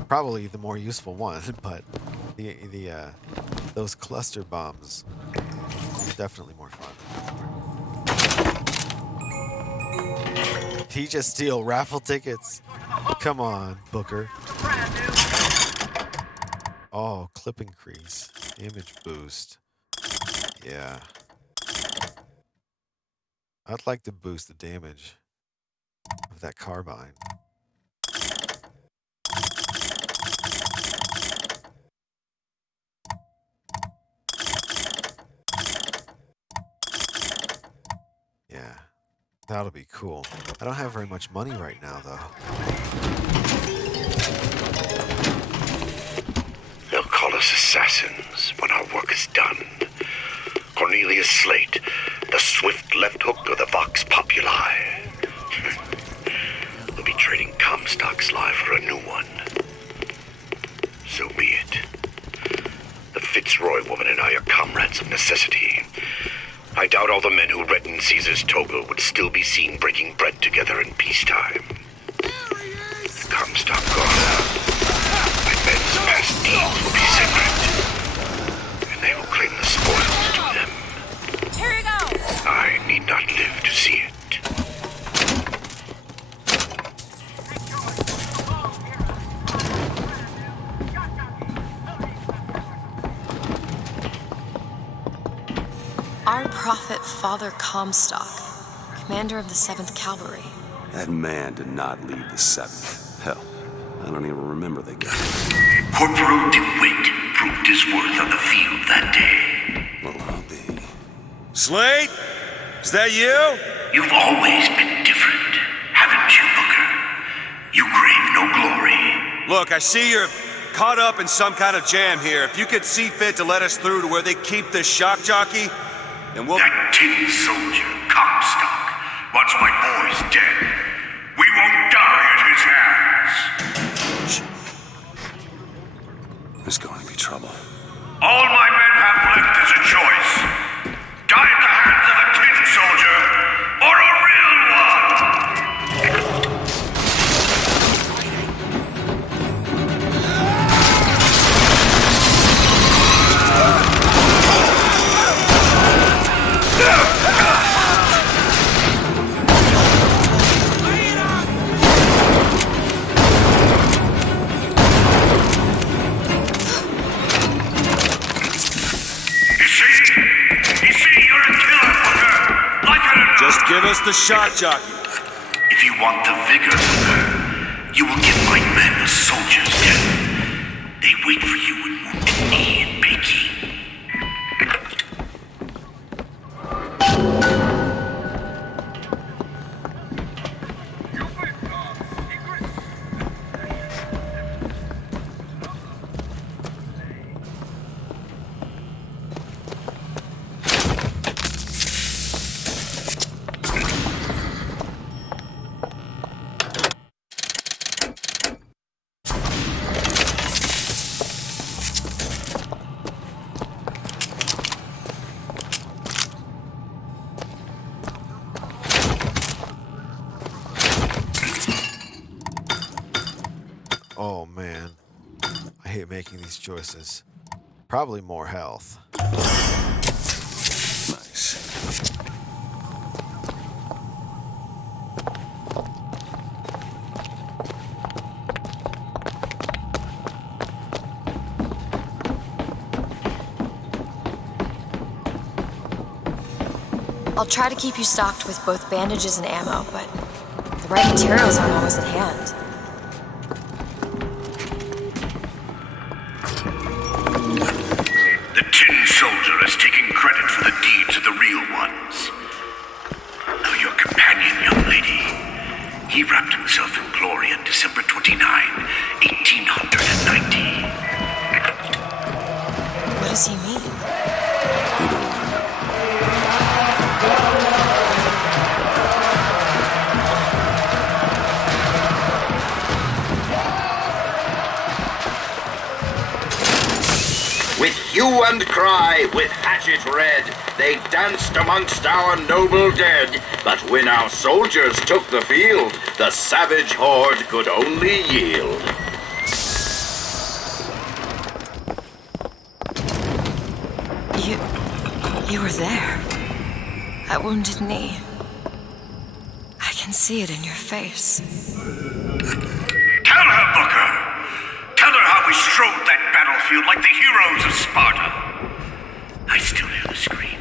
Probably the more useful one, but those cluster bombs definitely more fun. Did he just steal raffle tickets? Come on, Booker. Oh, clip increase. Damage boost. Yeah. I'd like to boost the damage of that carbine. Yeah. That'll be cool. I don't have very much money right now, though. They'll call us assassins when our work is done. Cornelius Slate, the swift left hook of the Vox Populi. We'll be trading Comstock's life for a new one. So be it. The Fitzroy woman and I are comrades of necessity. I doubt all the men who reddened Caesar's toga would still be seen breaking bread together in peacetime. The Comstock gone, my men's past deeds will be secret, and they will claim the spoils to them. Here you go! I need not live to see it. Our prophet, Father Comstock, commander of the 7th Cavalry. That man did not lead the 7th. Hell, I don't even remember the guy. Corporal DeWitt proved his worth on the field that day. Well, I'll be. Slate? Is that you? You've always been different, haven't you, Booker? You crave no glory. Look, I see you're caught up in some kind of jam here. If you could see fit to let us through to where they keep this shock jockey, then we'll... That tin soldier, Comstock, wants my boys dead. We won't die at his hands. There's going to be trouble. All my men have left is a choice. Die at the hands of a tin soldier, or a real one! Just give us the shock jockey. If you want the vigor, Booker, you will give my men a soldier's death. They wait for you in Wounded Knee in Peking. Oh man, I hate making these choices. Probably more health. Nice. I'll try to keep you stocked with both bandages and ammo, but the right materials aren't always at hand. The Tin Soldier has taken credit for the deeds of the real ones. Now your companion, young lady, he wrapped himself in glory on December 29, 1890. What does he mean? You don't want to know. With hue and cry, with hatchet red, they danced amongst our noble dead. But when our soldiers took the field, the savage horde could only yield. You were there. That wounded knee. I can see it in your face. Tell her, Booker! Tell her how we strode that battlefield like the heroes of Sparta. I still hear the screams.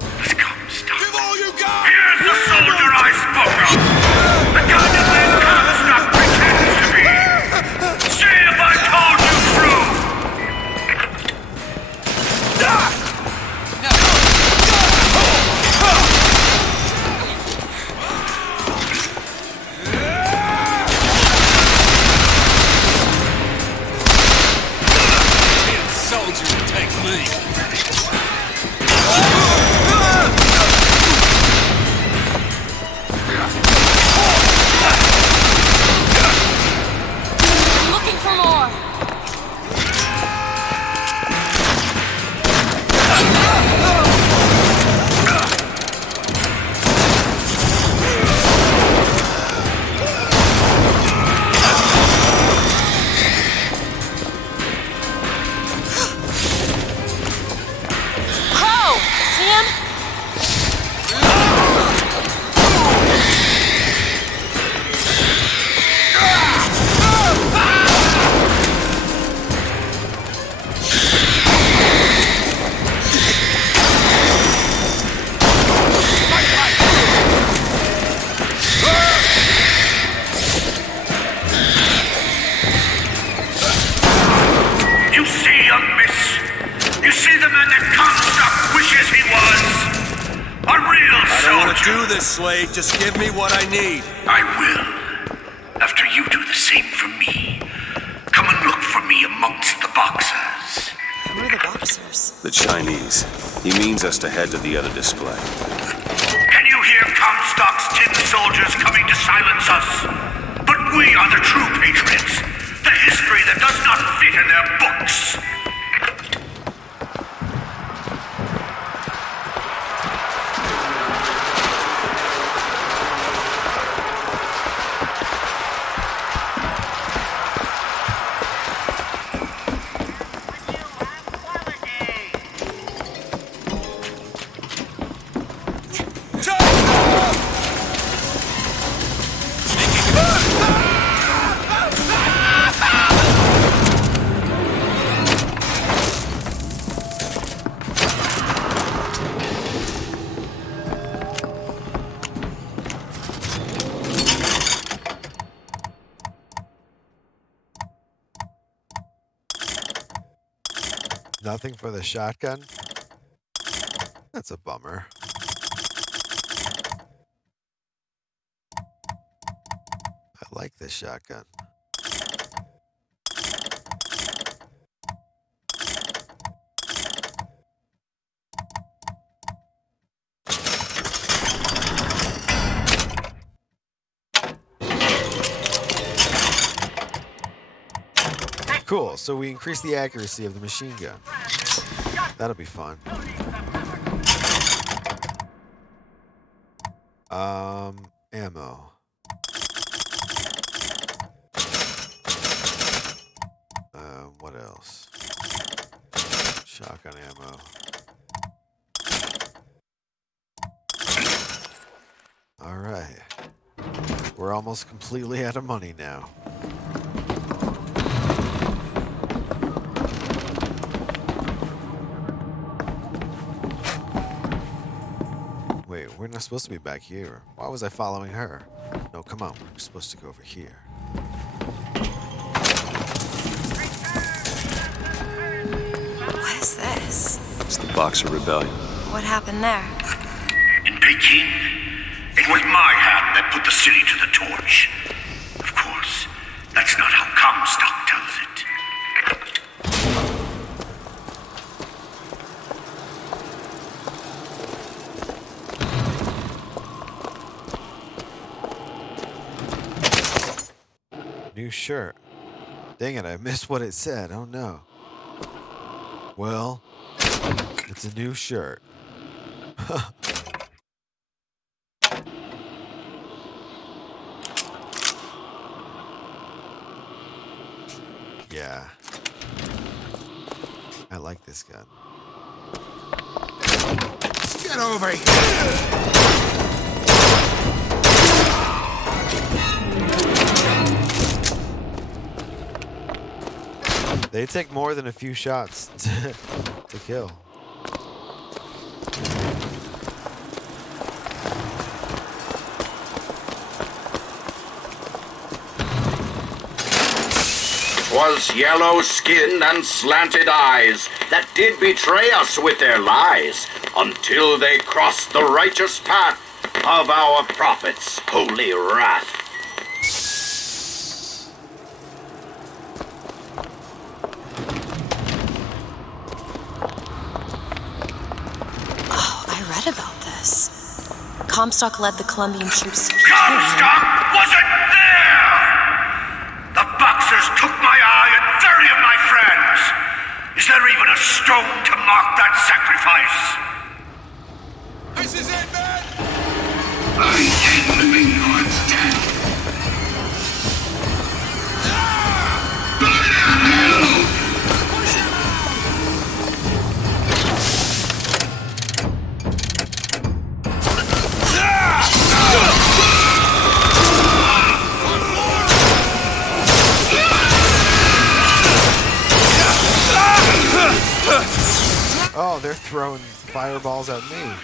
Let's come, stop. Give all you got! Here's the soldier I spoke of! The god that man Comstock pretends to be! See if I told you true! Soldier take me. Looking for more. You see, young miss? You see the man that Comstock wishes he was? A real I don't want to soldier. do this, Slade. Just give me what I need. I will. After you do the same for me. Come and look for me amongst the boxers. Who are the boxers? The Chinese. He means us to head to the other display. Can you hear Comstock's tin soldiers coming to silence us? But we are the true patriots. The history that does not fit in their books. Nothing for the shotgun? That's a bummer. I like this shotgun. Cool, so we increase the accuracy of the machine gun. That'll be fun. Ammo. What else? Shotgun ammo. All right. We're almost completely out of money now. I'm supposed to be back here. Why was I following her? No, come on. We're supposed to go over here. What is this? It's the Boxer Rebellion. What happened there? In Peking, it was my hand that put the city to the torch. Of course, that's not how Comstock tells it. New shirt. Dang it, I missed what it said. Oh no. Well, it's a new shirt. Yeah. I like this gun. Get over here! They take more than a few shots to kill. "'Twas yellow skin and slanted eyes that did betray us with their lies, until they crossed the righteous path of our prophet's holy wrath." Comstock led the Colombian troops to Comstock wasn't there! The Boxers took my eye and 30 of my friends! Is there even a stone to mark that sacrifice? This is it, man! I hate living Lord's dead! Burn in hell! Oh, they're throwing fireballs at me.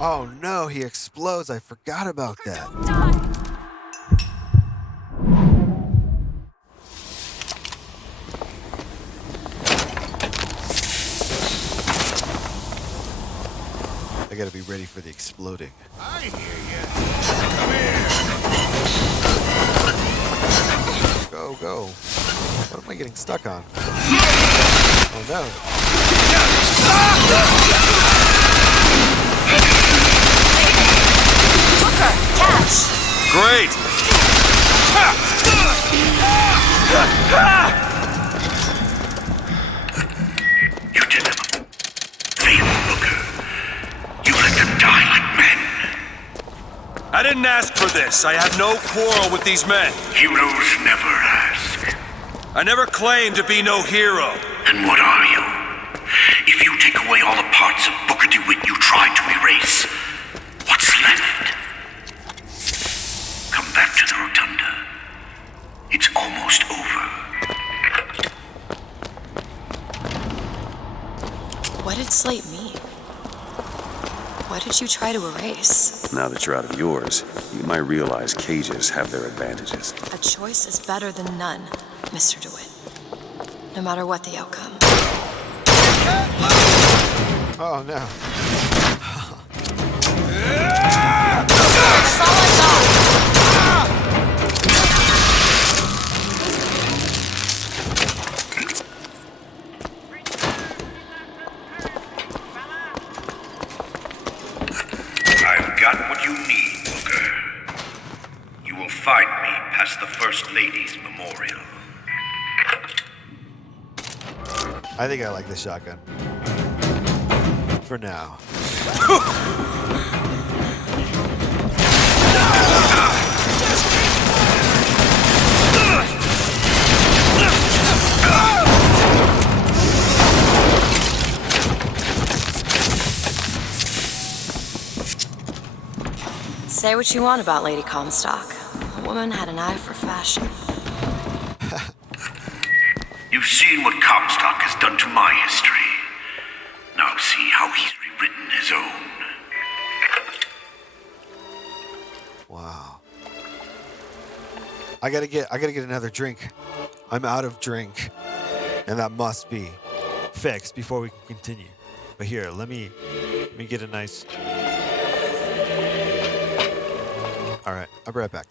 Oh no, he explodes. I forgot about that. I gotta be ready for the exploding. I hear you. Come here. Go, go. What am I getting stuck on? Oh no. Booker, catch! Great! You did them. Fail, Booker. You let them die like men. I didn't ask for this. I have no quarrel with these men. Heroes never ask. I never claimed to be no hero. Then what are you? If you take away all the parts of Booker DeWitt you tried to erase, what's left? Come back to the Rotunda. It's almost over. What did Slate mean? What did you try to erase? Now that you're out of yours, you might realize cages have their advantages. A choice is better than none, Mr. DeWitt. No matter what the outcome. Oh no. That's all I got. I've got what you need, Booker. You will find me past the First Lady's memorial. I think I like the shotgun. For now. Say what you want about Lady Comstock. The woman had an eye for fashion. You seen what Comstock has done to my history. Now see how he's rewritten his own. Wow. I gotta get another drink. I'm out of drink. And that must be fixed before we can continue. But here, let me get a nice... Alright, I'll be right back.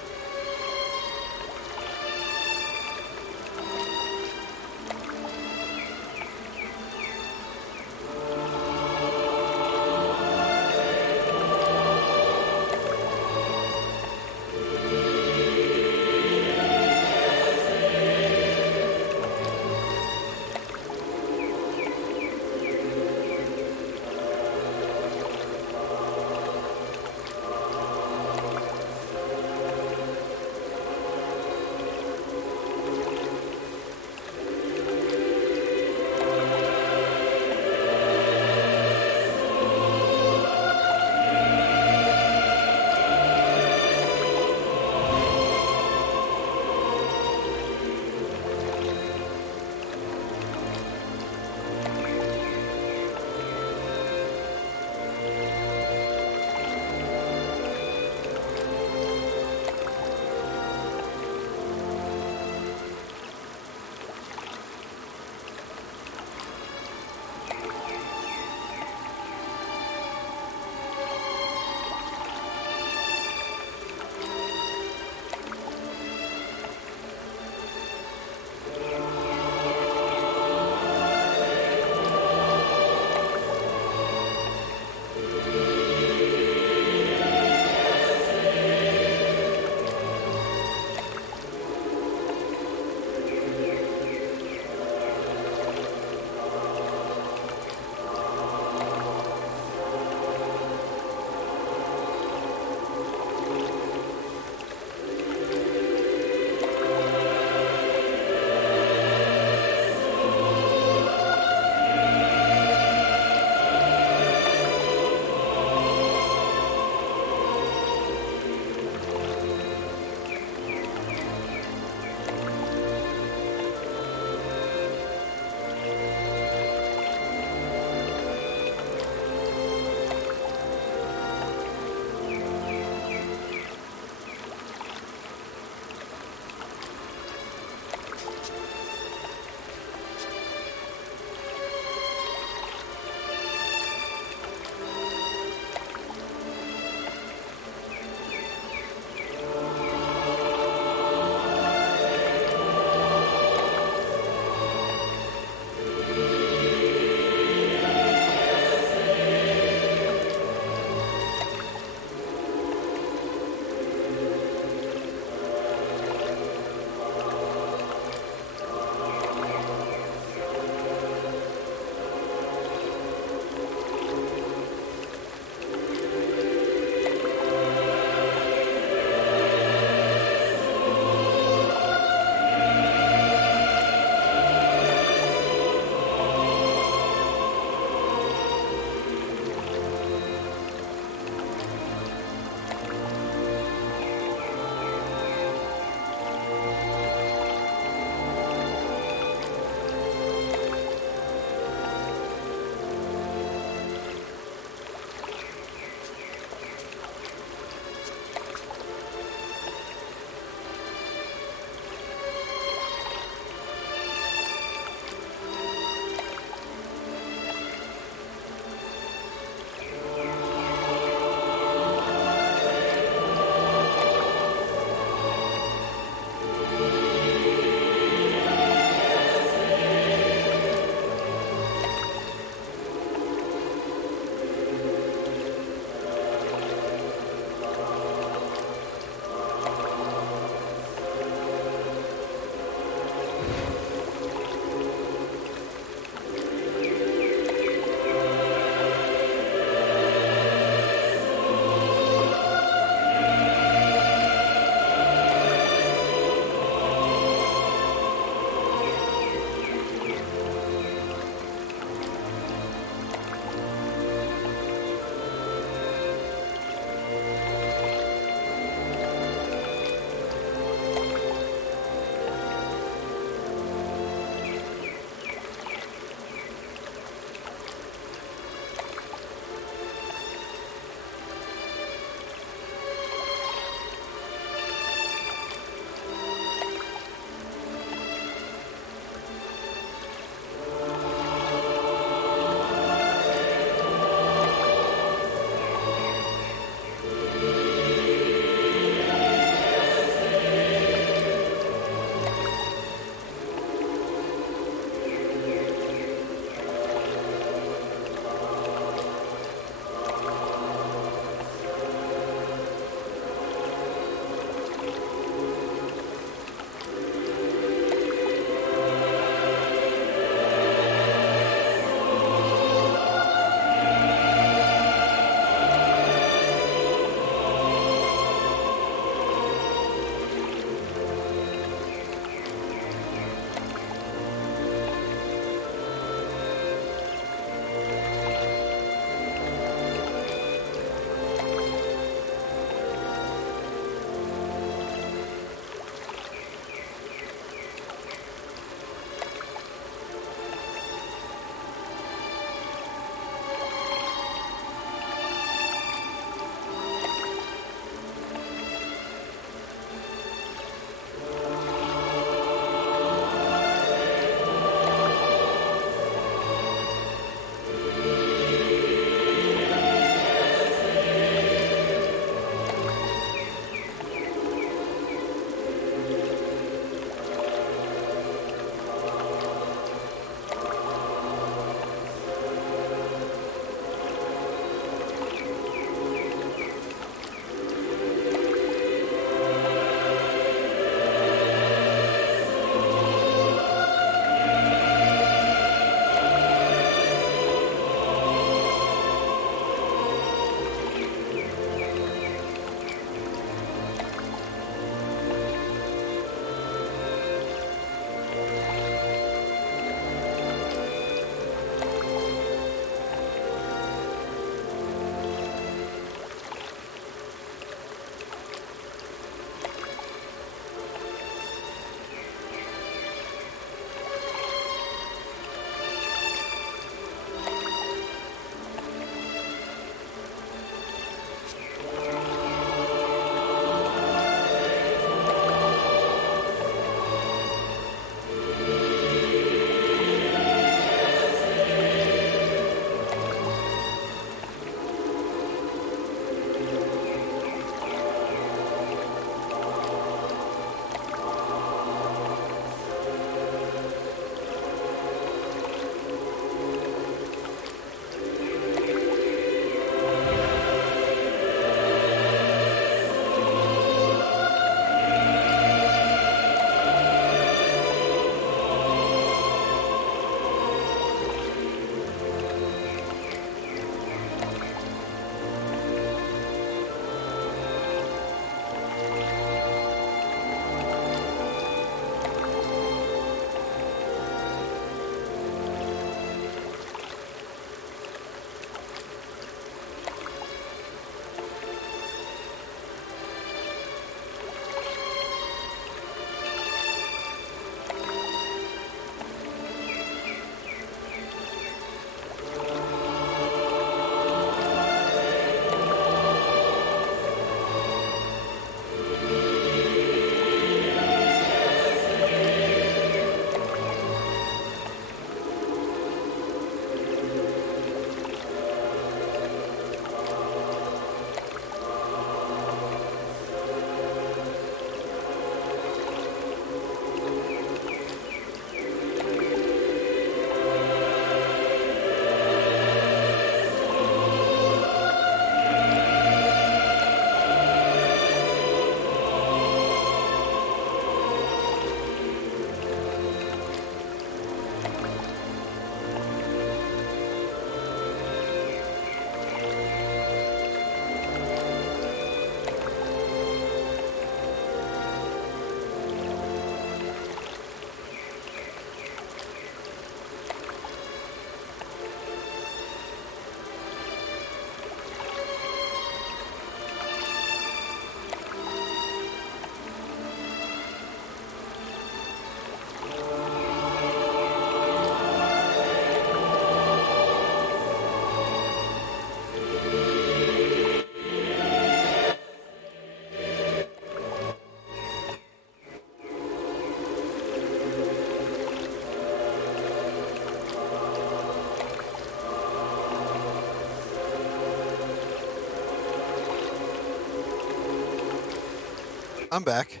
I'm back.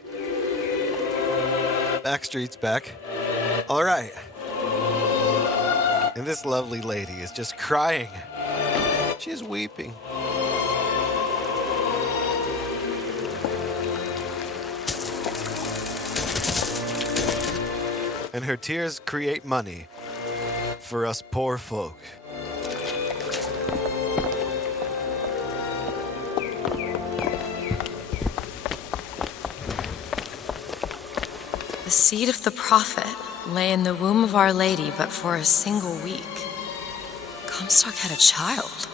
Backstreet's back. All right. And this lovely lady is just crying. She's weeping. And her tears create money for us poor folk. The seed of the prophet lay in the womb of Our Lady, but for a single week. Comstock had a child.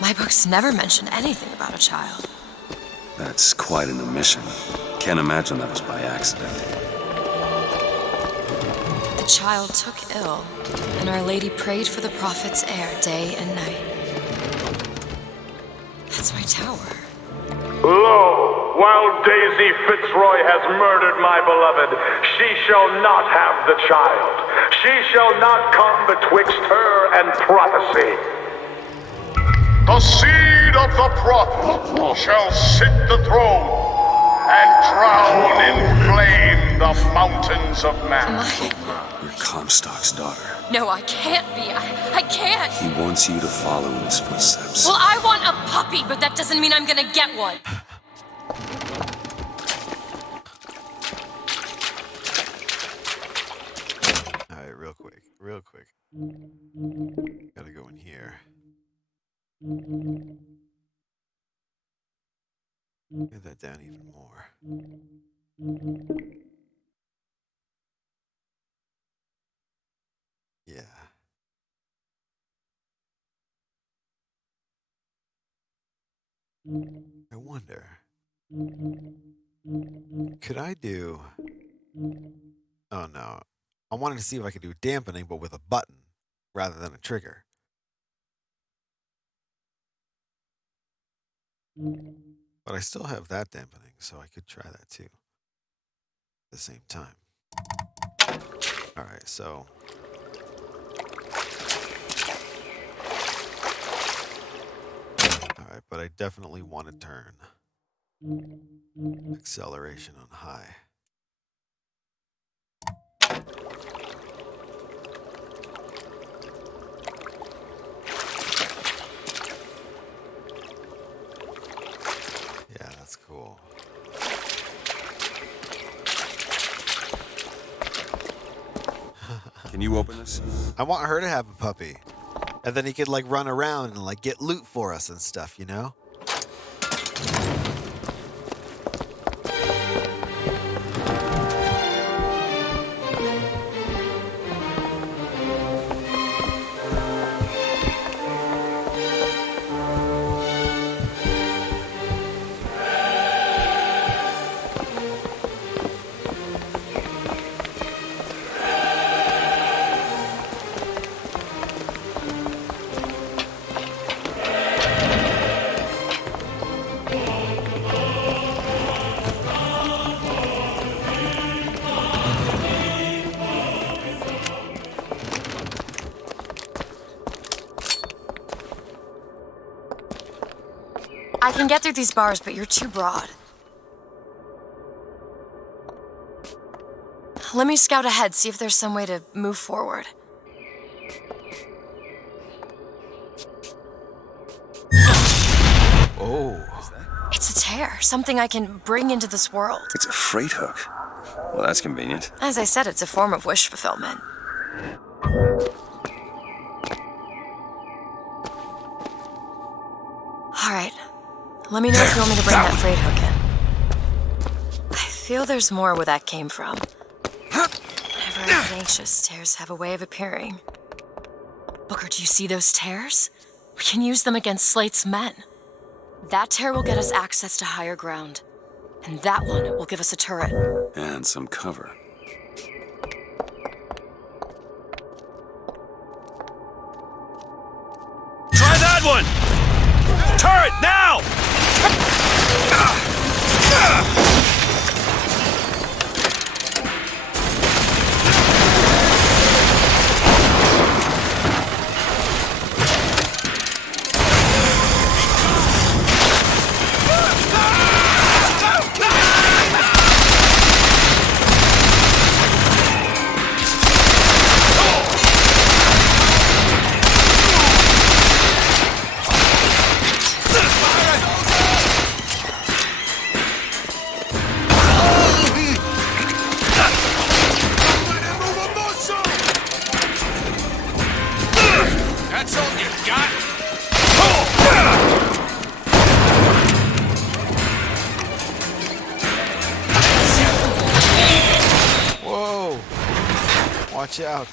My books never mention anything about a child. That's quite an omission. Can't imagine that was by accident. The child took ill, and Our Lady prayed for the prophet's heir day and night. That's my tower. Lo, while Daisy Fitzroy has murdered my beloved, she shall not have the child. She shall not come betwixt her and prophecy. The seed of the prophet shall sit the throne and drown in flame the fountains of man. You're Comstock's daughter. No, I can't be. I can't. He wants you to follow in his footsteps. Well, I want a puppy, but that doesn't mean I'm gonna get one. All right, real quick. Gotta go in here. Get that down even more. Yeah. I wonder, could I do... Oh no. I wanted to see if I could do dampening, but with a button rather than a trigger. But I still have that dampening, so I could try that too. At the same time. Alright, so... Alright, but I definitely want to turn acceleration on high. Yeah, that's cool. Can you open this? I want her to have a puppy. And then he could like run around and like get loot for us and stuff, you know? I can get through these bars, but you're too broad. Let me scout ahead, see if there's some way to move forward. Oh. It's a tear, something I can bring into this world. It's a freight hook. Well, that's convenient. As I said, it's a form of wish fulfillment. All right. Let me know if you want me to bring that freight hook in. I feel there's more where that came from. Whenever I get anxious, tears have a way of appearing. Booker, do you see those tears? We can use them against Slate's men. That tear will get us access to higher ground. And that one will give us a turret. And some cover. Try that one! Turret, now! Watch out.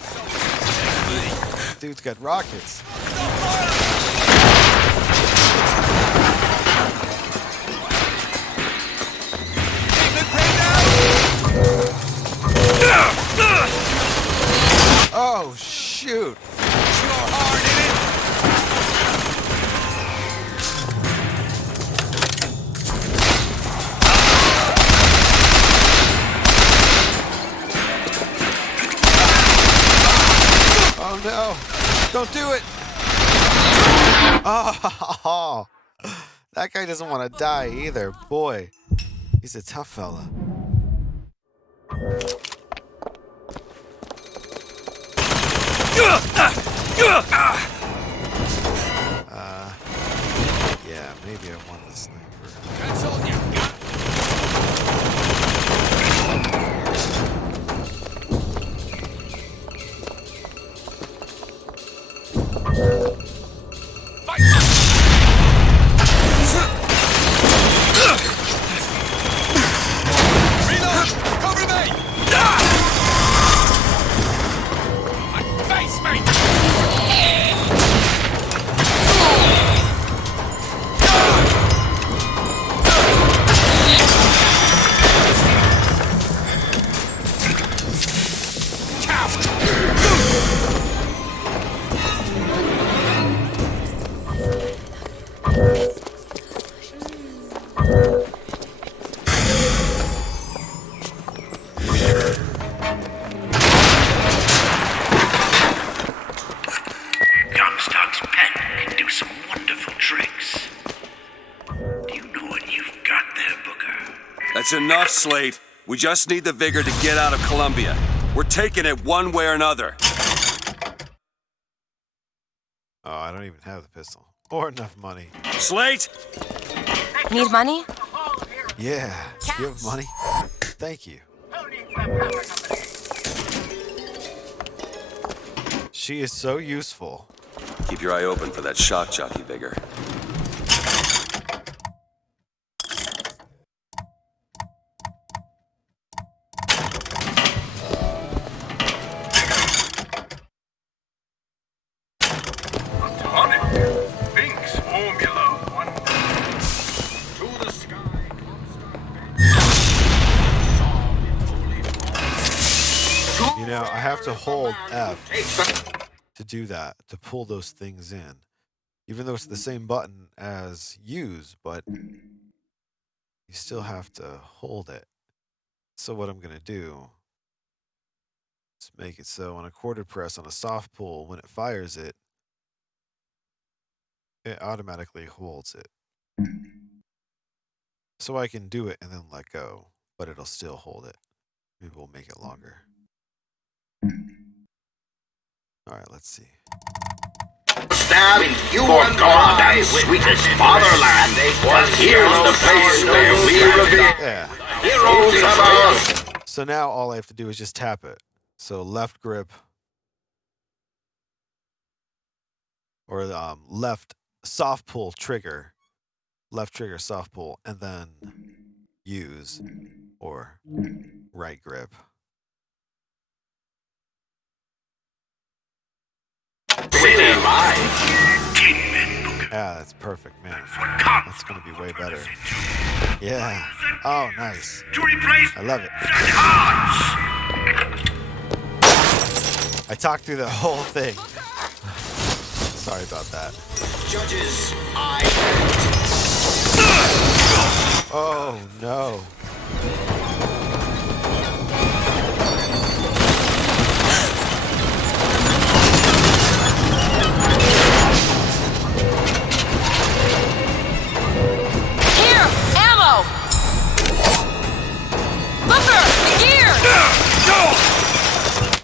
Dude's got rockets. Oh, shoot. Oh no! Don't do it! Oh, that guy doesn't want to die either. Boy, he's a tough fella. Yeah, maybe I want the sniper. That's all you got. Comstock's pen can do some wonderful tricks. Do you know what you've got there, Booker? That's enough, Slate. We just need the vigor to get out of Colombia. We're taking it one way or another. Oh, I don't even have the pistol. Or enough money. Slate! Need money? Yeah. You have money? Thank you. She is so useful. Keep your eye open for that shock jockey vigor. Binks Formula 1. To the sky. You know, I have to hold F to do that, to pull those things in. Even though it's the same button as use, but you still have to hold it. So what I'm going to do is make it so on a quarter press on a soft pull, when it fires it, it automatically holds it. So I can do it and then let go, but it'll still hold it. Maybe we'll make it longer. All right, let's see. Stab you for God, thy sweetest fatherland. For here's the place where we reveal heroes of our... So now all I have to do is just tap it. So left grip, or left soft pull trigger, left trigger soft pull, and then use, or right grip. Yeah, that's perfect, man. That's gonna be way better. Yeah. Oh, nice. I love it. I talked through the whole thing. Sorry about that. Judges, Oh, no.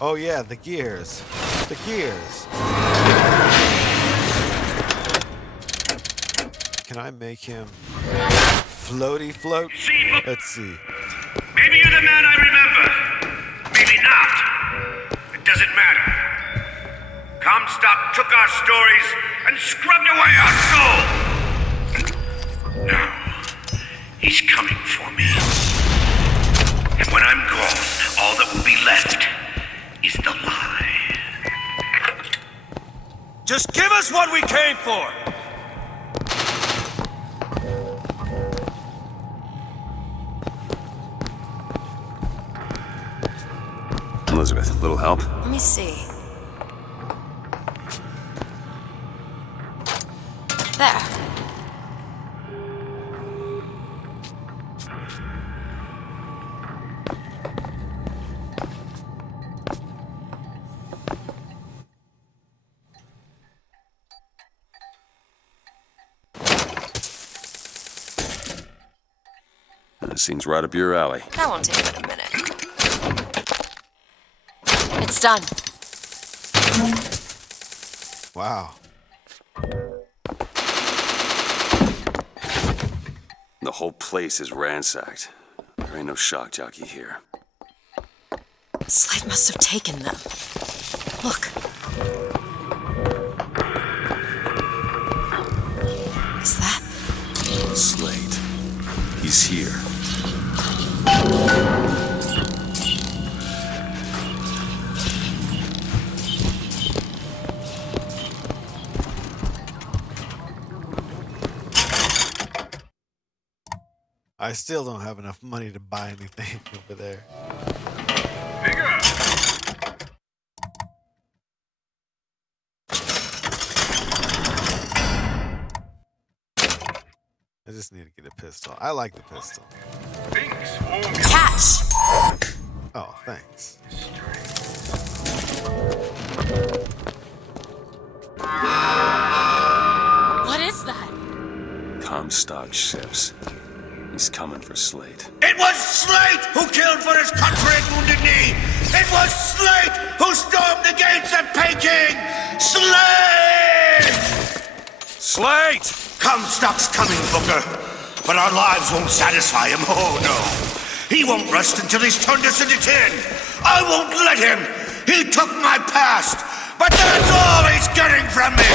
Oh yeah, the gears. The gears. Can I make him floaty float? Let's see. Maybe you're the man I remember. Maybe not. It doesn't matter. Comstock took our stories and scrubbed away our soul. Now, he's coming for me. And when I'm gone, all that will be left is the lie. Just give us what we came for! Elizabeth, a little help? Let me see. There. That seems right up your alley. That won't take but a minute. It's done. Wow. The whole place is ransacked. There ain't no shock jockey here. Slade must have taken them. Look. Is that? Slade. He's here. I still don't have enough money to buy anything over there. I just need to get a pistol. I like the pistol. Catch! Oh, thanks. What is that? Comstock ships. He's coming for Slade. It was Slate who killed for his country at Wounded Knee! It was Slate who stormed the gates at Peking! Slate! Slade! Comstock's coming, Booker. But our lives won't satisfy him, oh no. He won't rest until he's turned us into tin. I won't let him. He took my past, but that's all he's getting from me.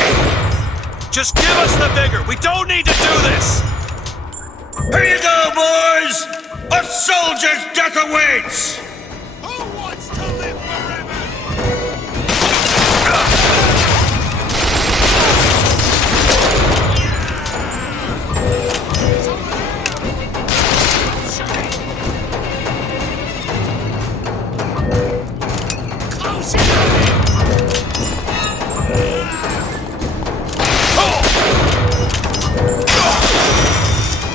Just give us the vigor. We don't need to do this. Here you go, boys. A soldier's death awaits. Who wants to live forever?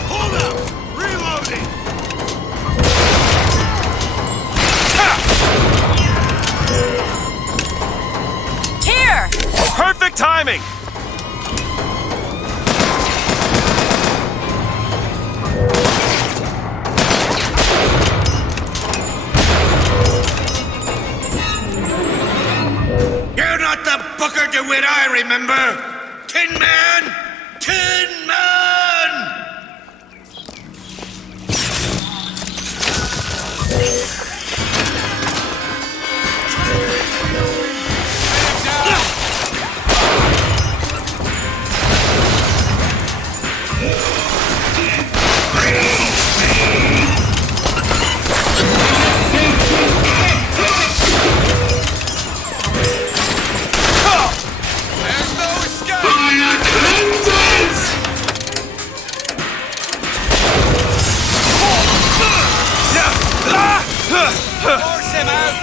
Hold up! Reloading! Here! Perfect timing! You're not the Booker DeWitt I remember. Tin Man! Tin Man! There's no escape! Force him out!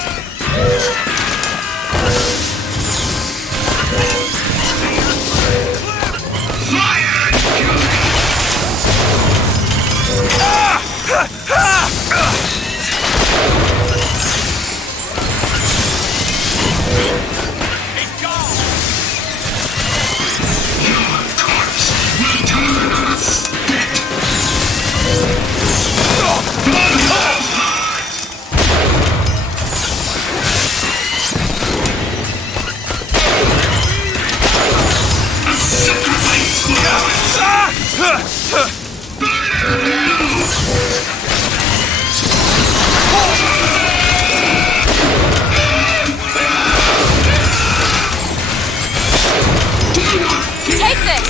Take this!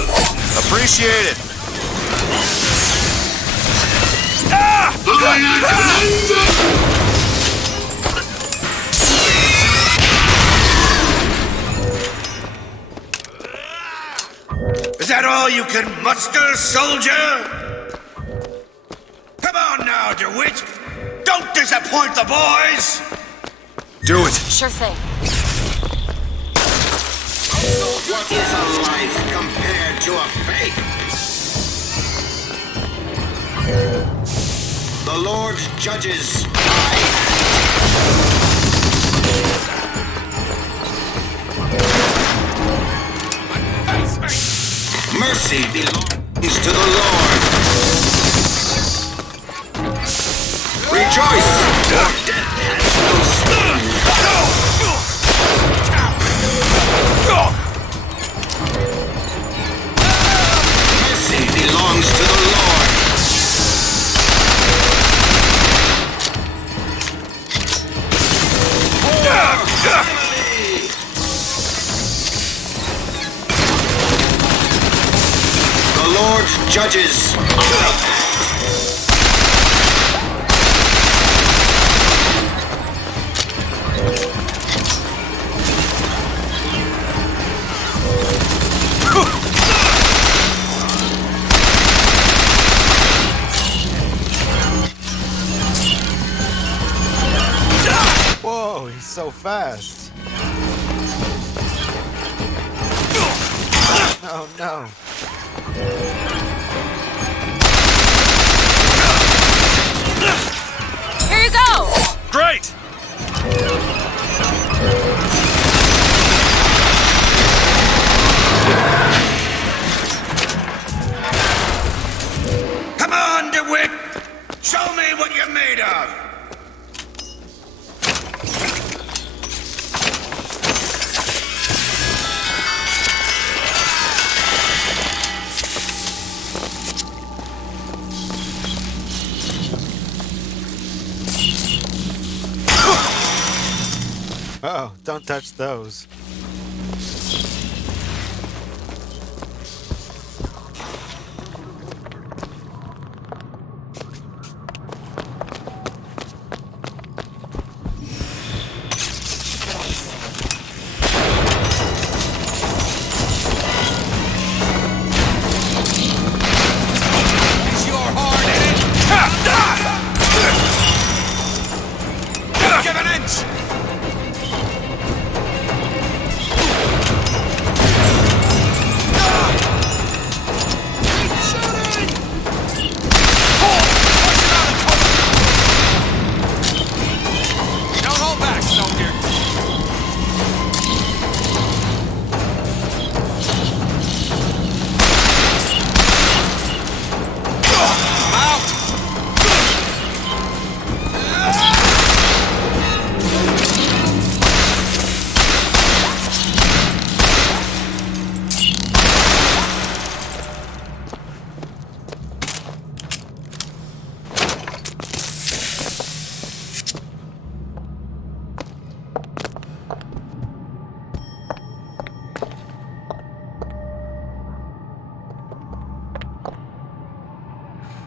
Appreciate it. all you can muster, soldier? Come on now, DeWitt! Don't disappoint the boys! Do it! Sure thing. What is a life compared to a faith? The Lord judges mercy belongs to the Lord. Rejoice, for death has no sting. Mercy belongs to the Lord. The Lord judges. Whoa, he's so fast. Oh no. Here you go! Great! Come on, DeWitt! Show me what you're made of! Oh, don't touch those. Is your heart in it? Give an inch! Don't hold back, soldier. Out!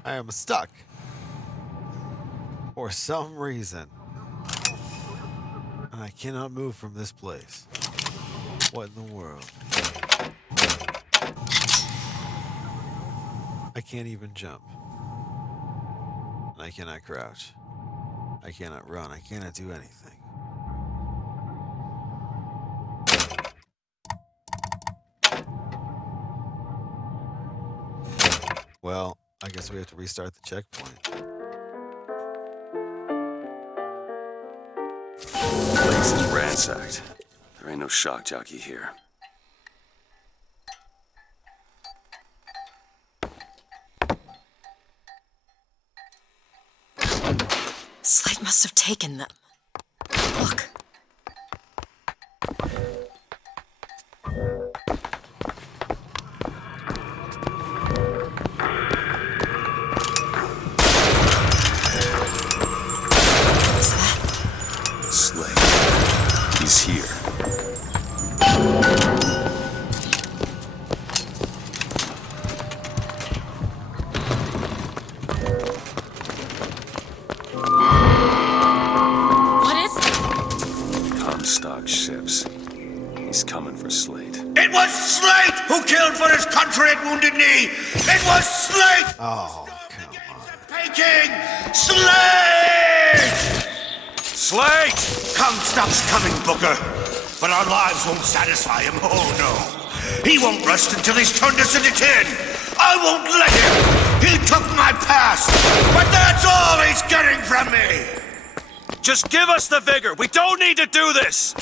I am stuck. For some reason. And I cannot move from this place. What in the world? I can't even jump. And I cannot crouch. I cannot run. I cannot do anything. Well, I guess we have to restart the checkpoint. Place is ransacked. There ain't no shock jockey here. Slate must have taken them. Look. Slate. He's here. What is it? Comstock ships. He's coming for Slate. It It was Slate who killed for his country at Wounded Knee! It was Slate! Oh, come on. Peking! Slate! Slate! Comstock's coming, Booker. But our lives won't satisfy him, oh no. He won't rest until he's turned us into tin. I won't let him! He took my past, but that's all he's getting from me! Just give us the vigor. We don't need to do this.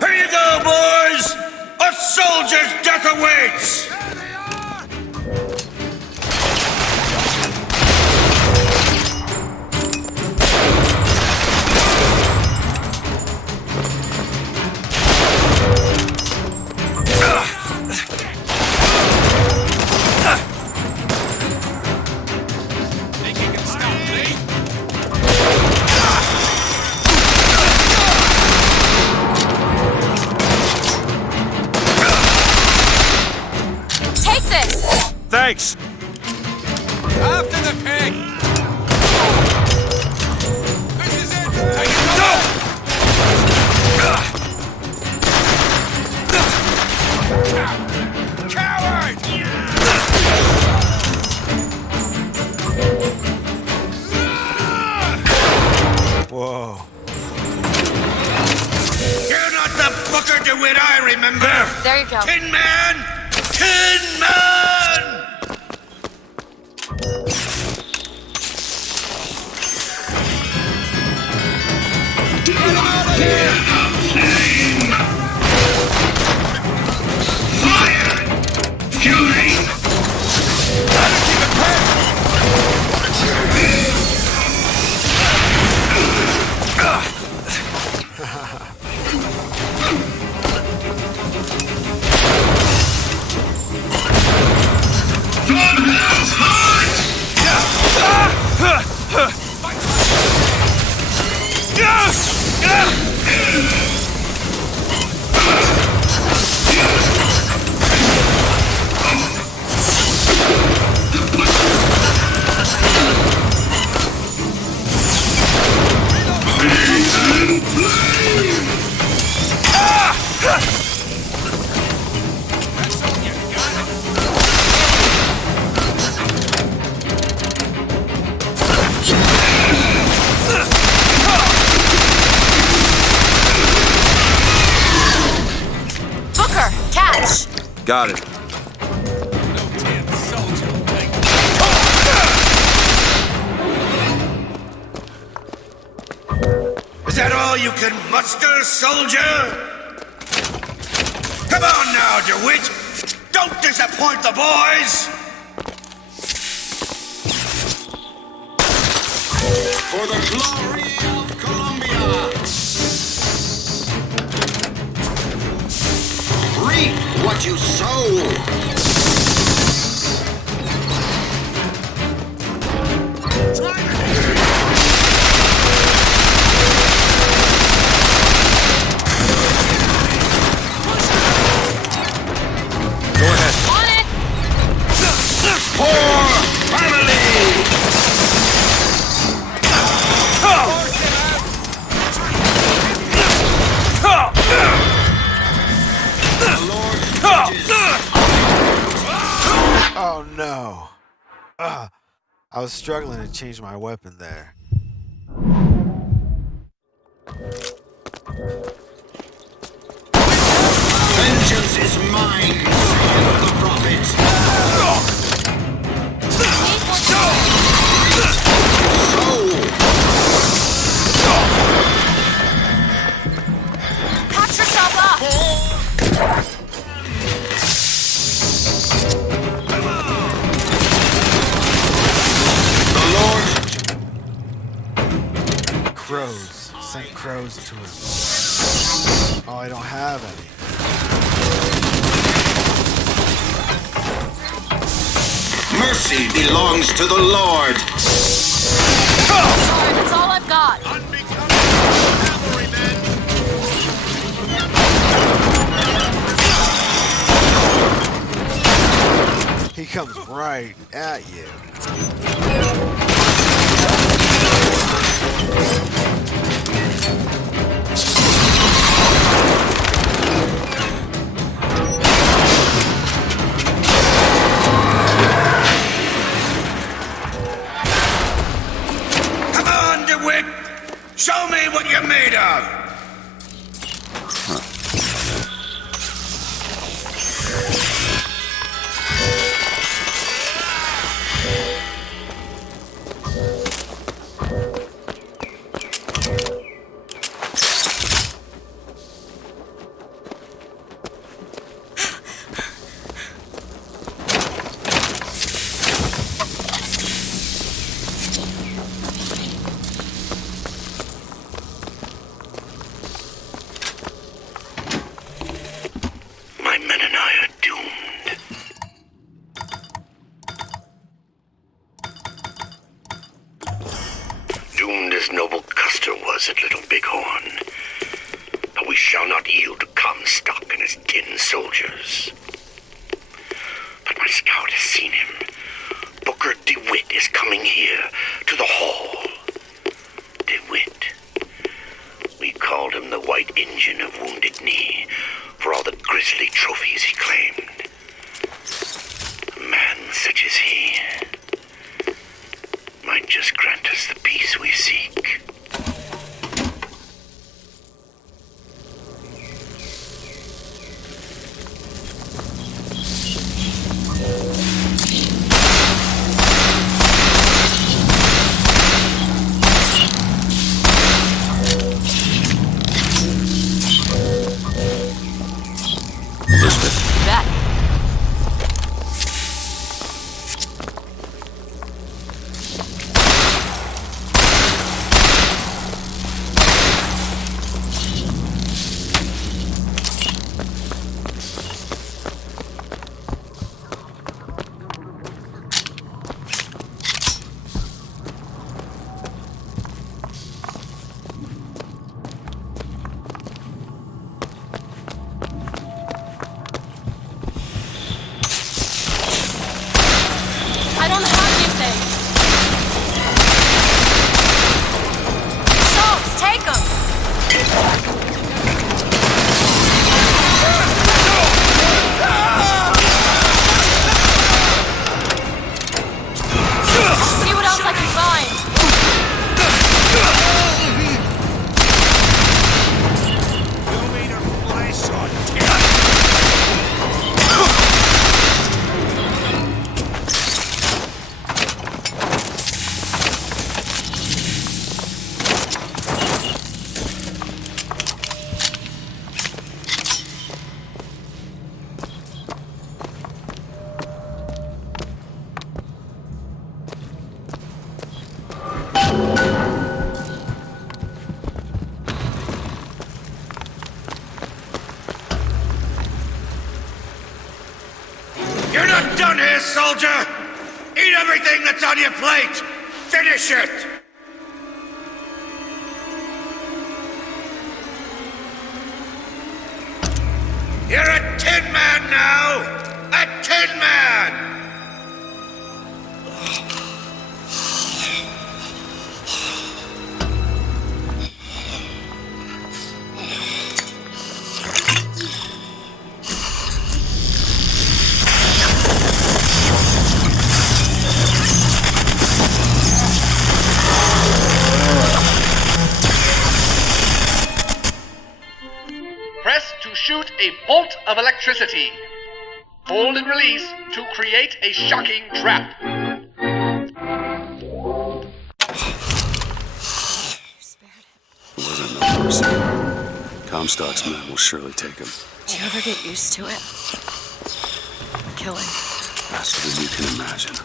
Here you go, boys! A soldier's death awaits! Thanks! After the pig! This is it! Take it! No! Coward! Whoa. You're not the Booker DeWitt I remember! There you go. Tin Man! Tin Man! Got it. Is that all you can muster, soldier? Come on now, DeWitt! Don't disappoint the boys! For the glory of Colombia! Reap what you sow! Oh no. I was struggling to change my weapon there. Vengeance is mine, saith the prophets. Patch yourself up! Crows. Sent crows to him. Oh, I don't have any. Mercy belongs to the Lord. Sorry, that's all I've got. He comes right at you. Show me what you're made of! My men and I are doomed. Doomed as noble Custer was at Little Bighorn. But we shall not yield to Comstock and his tin soldiers. But my scout has seen him. Booker DeWitt is coming here to the hall. DeWitt. We called him the White Injun of Wounded Knee for all the grisly trophies he claimed. A man such as he might just grant us the peace we seek. Elizabeth. Bet. I don't have anything. Salts, take them. See what else I can find. You're not done here, soldier! Eat everything that's on your plate! Finish it! You're a tin man now! A tin man! Press to shoot a bolt of electricity. Hold and release to create a shocking trap. It wasn't no mercy. Comstock's men will surely take him. Do you ever get used to it? Killing. Faster than you can imagine.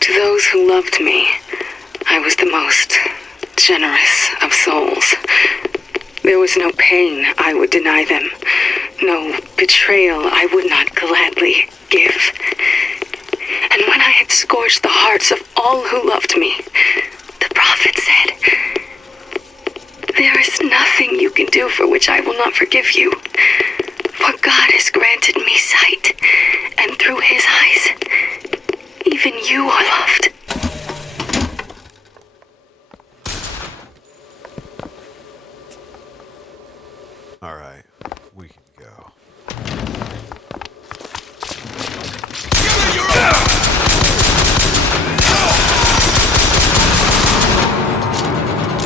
To those who loved me, I was the most generous of souls. There was no pain I would deny them, no betrayal I would not gladly give. And when I had scorched the hearts of all who loved me, the prophet said, "There is nothing you can do for which I will not forgive you. For God has granted me sight, and through his eyes, even you are loved." All right, we can go.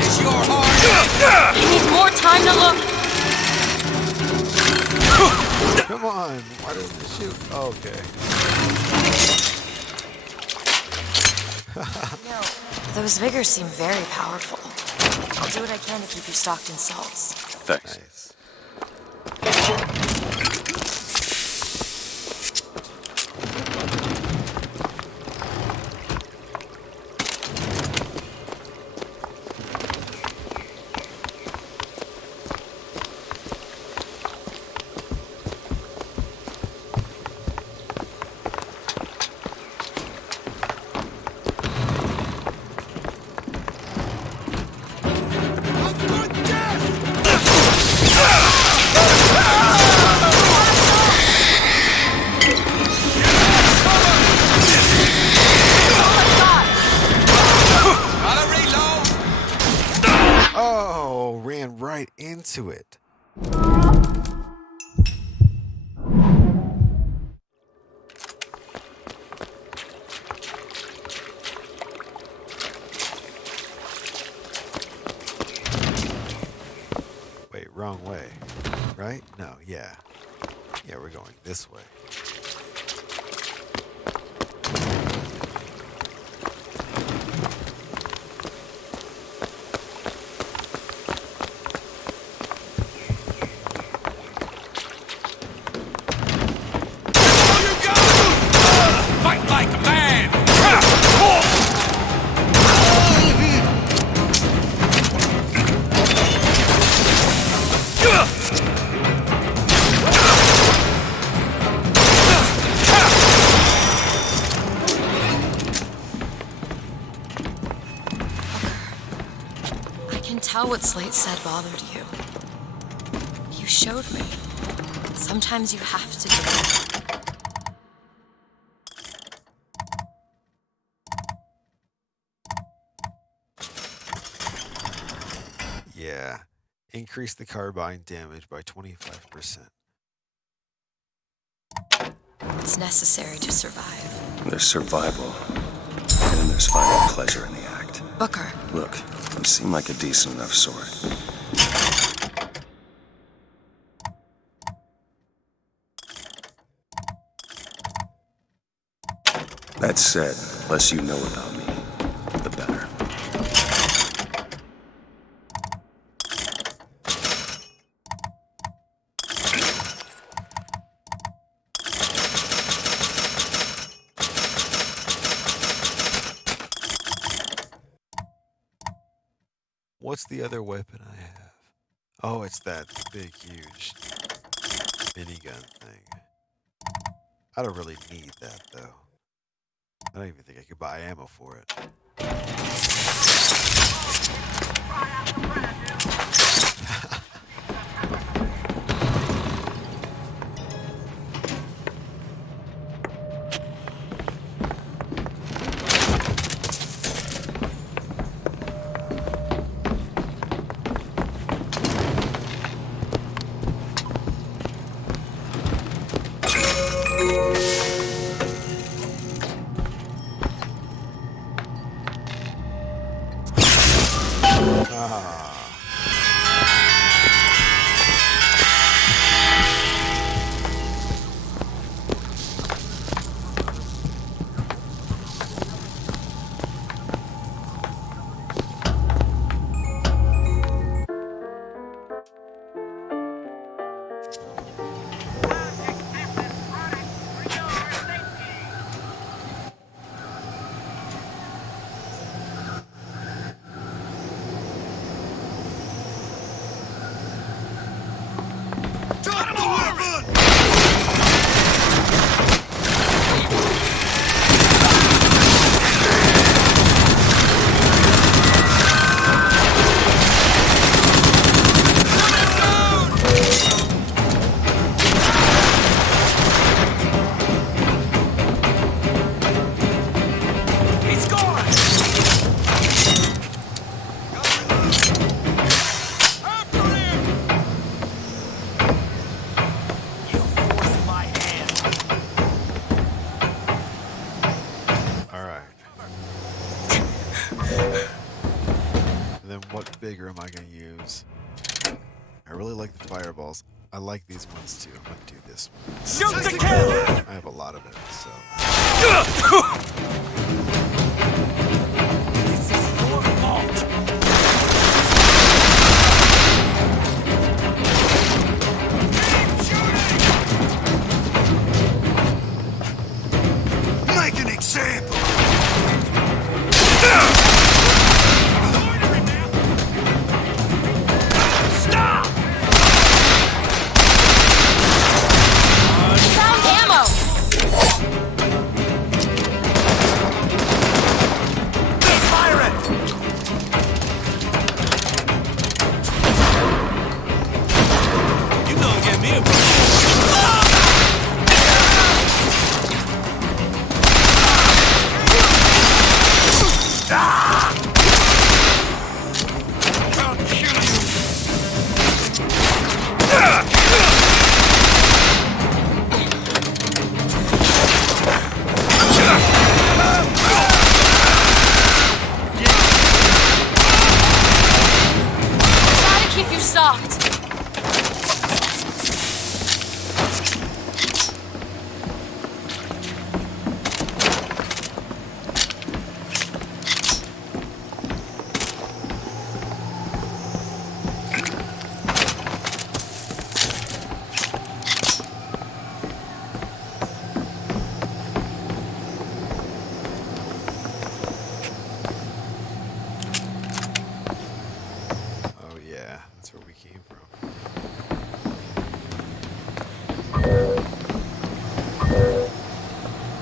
Is your heart? I need more time to look. Come on, why doesn't it shoot? Oh, okay. Those vigors seem very powerful. I'll do what I can to keep you stocked in salts. Thanks. Nice. Oh, ran right into it. Wait, wrong way. Right? No, yeah. Yeah, we're going this way. Fight like a man! I can tell what Slate said bothered you. You showed me. Sometimes you have to do it. Yeah. Increase the carbine damage by 25%. It's necessary to survive. There's survival, and then there's finding pleasure in the act. Booker. Look, you seem like a decent enough sort. That said, the less you know about me, the better. What's the other weapon I have? Oh, it's that big, huge minigun thing. I don't really need that, though. I don't even think I could buy ammo for it. bigger am I going to use? I really like the fireballs. I like these ones too. I'm going to do this one. Shoot to kill! I have a lot of it, so. This is your fault. Make an example! Stop! Found ammo! Fire it! You gonna get me a Gotta keep you soft. Oh, yeah. That's where we came from.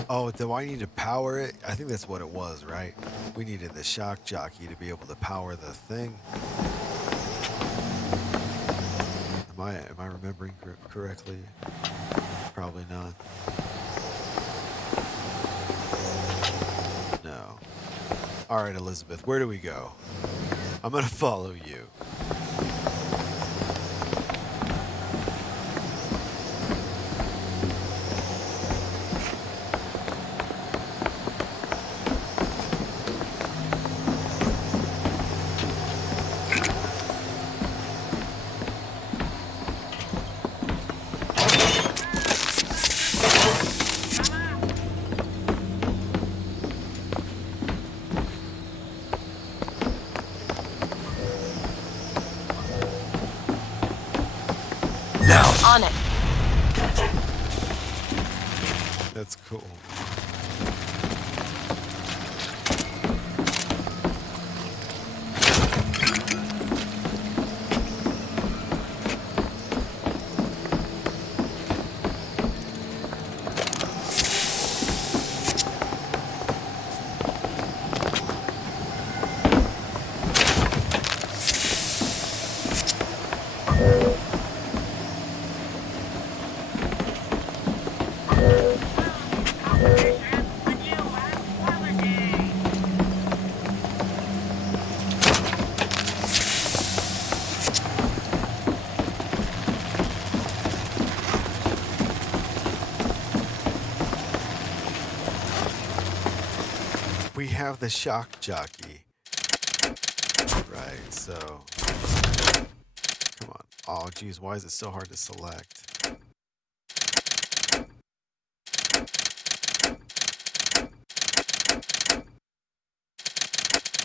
Oh, do I need to power it? I think that's what it was, right? We needed the shock jockey to be able to power the thing. Am I remembering correctly? Probably not. No. All right, Elizabeth, where do we go? I'm gonna follow you. On it. That's cool. We have the shock jockey. Right, so. Come on. Oh, geez, why is it so hard to select?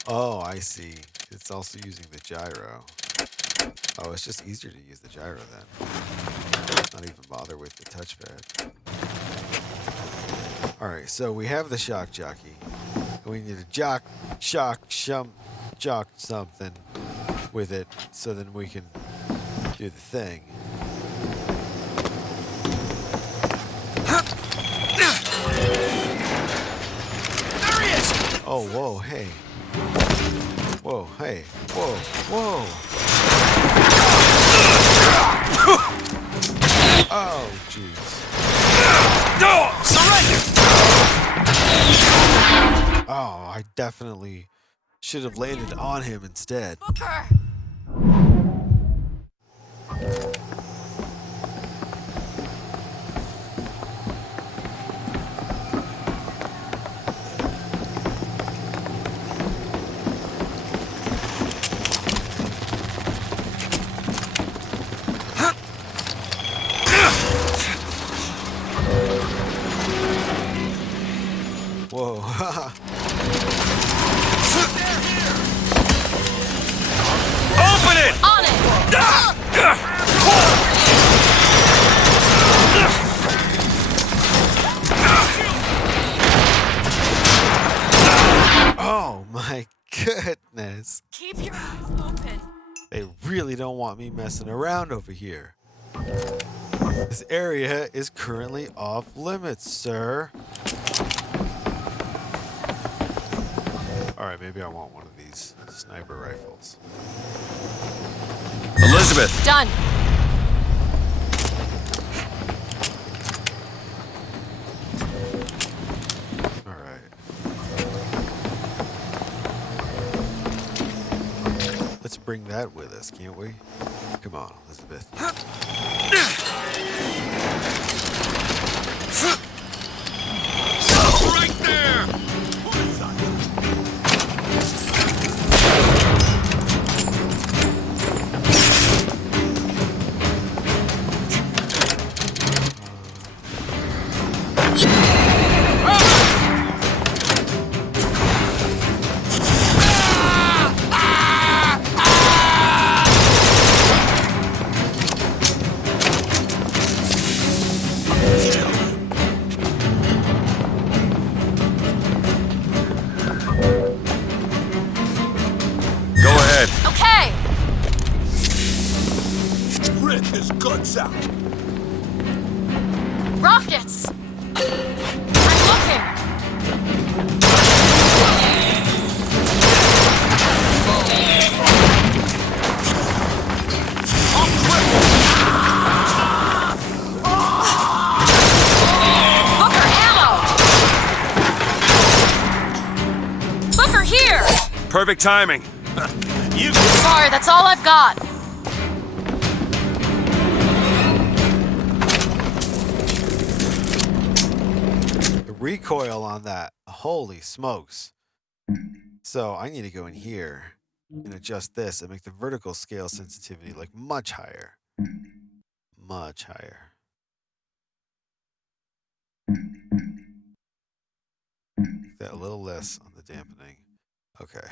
Oh, I see. It's also using the gyro. Oh, it's just easier to use the gyro then. Not even bother with the touchpad. Alright, so we have the shock jockey. We need to jock something with it so then we can do the thing. There he is! Oh, whoa, hey. Whoa, hey. Whoa, whoa. Oh, jeez. No! Surrender! Oh, I definitely should have landed on him instead. Booker! Open it! On it! Oh my goodness. Keep your eyes open. They really don't want me messing around over here. This area is currently off limits, sir. Alright, maybe I want one of these sniper rifles. Elizabeth! Done. Alright. Let's bring that with us, can't we? Come on, Elizabeth. Right there! Go ahead. Okay. Rip his guts out! Rockets. I'm looking. Booker ammo. Booker here. Perfect timing. Sorry, that's all I've got. The recoil on that. Holy smokes. So I need to go in here and adjust this and make the vertical scale sensitivity like much higher. Much higher. Make that a little less on the dampening. Okay.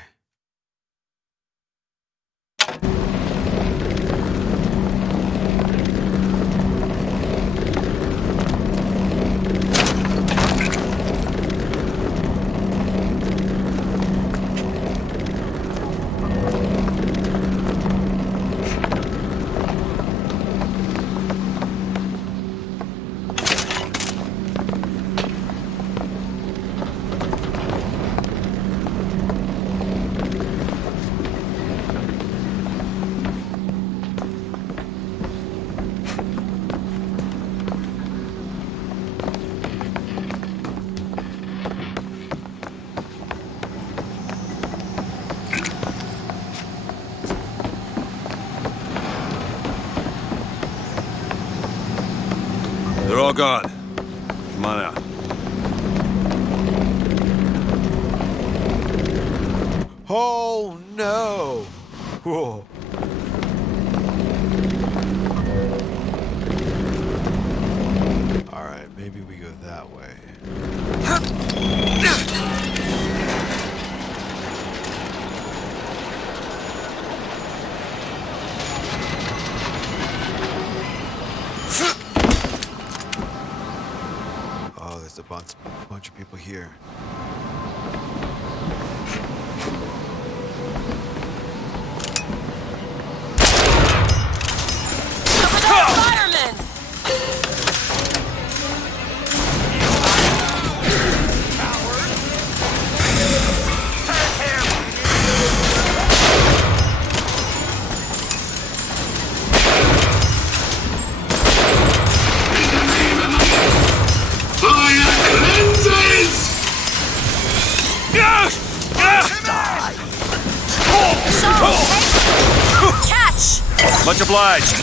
They're all gone. Come on out. Oh no! Whoa. Alright, maybe we go that way. Oh, there's a bunch of people here. Over there, firemen. Catch! Much obliged.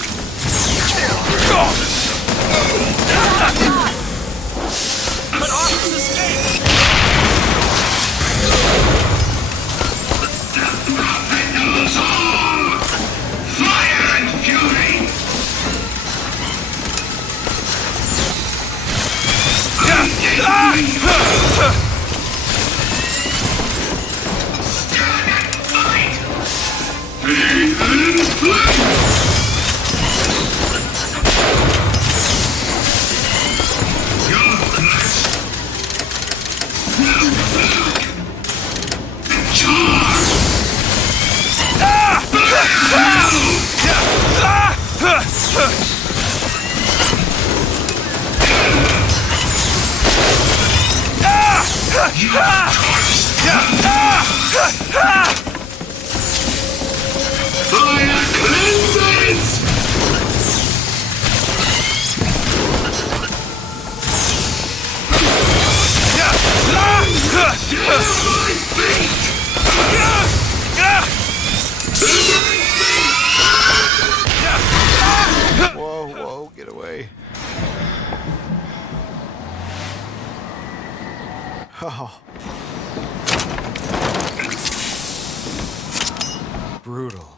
But Austin's escaped! Fire and fury! Fire cleanses! Whoa, whoa, get away. Oh. Brutal.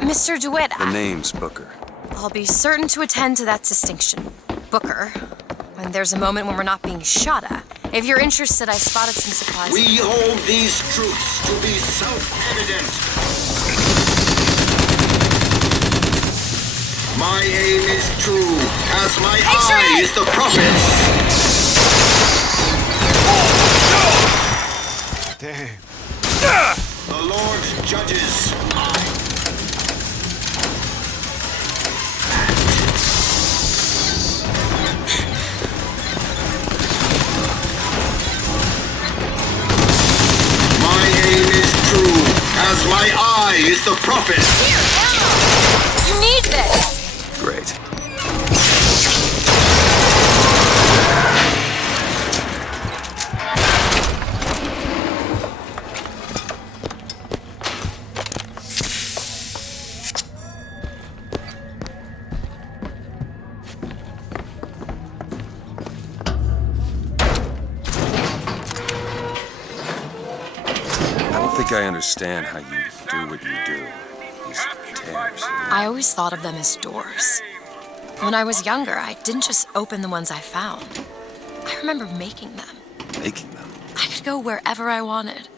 Mr. DeWitt, The name's Booker. I'll be certain to attend to that distinction. Booker, when there's a moment when we're not being shot at. If you're interested, I spotted some supplies. We hold these truths to be self-evident. My aim is true, as my eye is the prophet's. Damn. The Lord judges. My aim is true, as my eye is the prophet. You need this! Great. I understand how you do what you do. These tears. I always thought of them as doors. When I was younger, I didn't just open the ones I found. I remember making them. Making them? I could go wherever I wanted.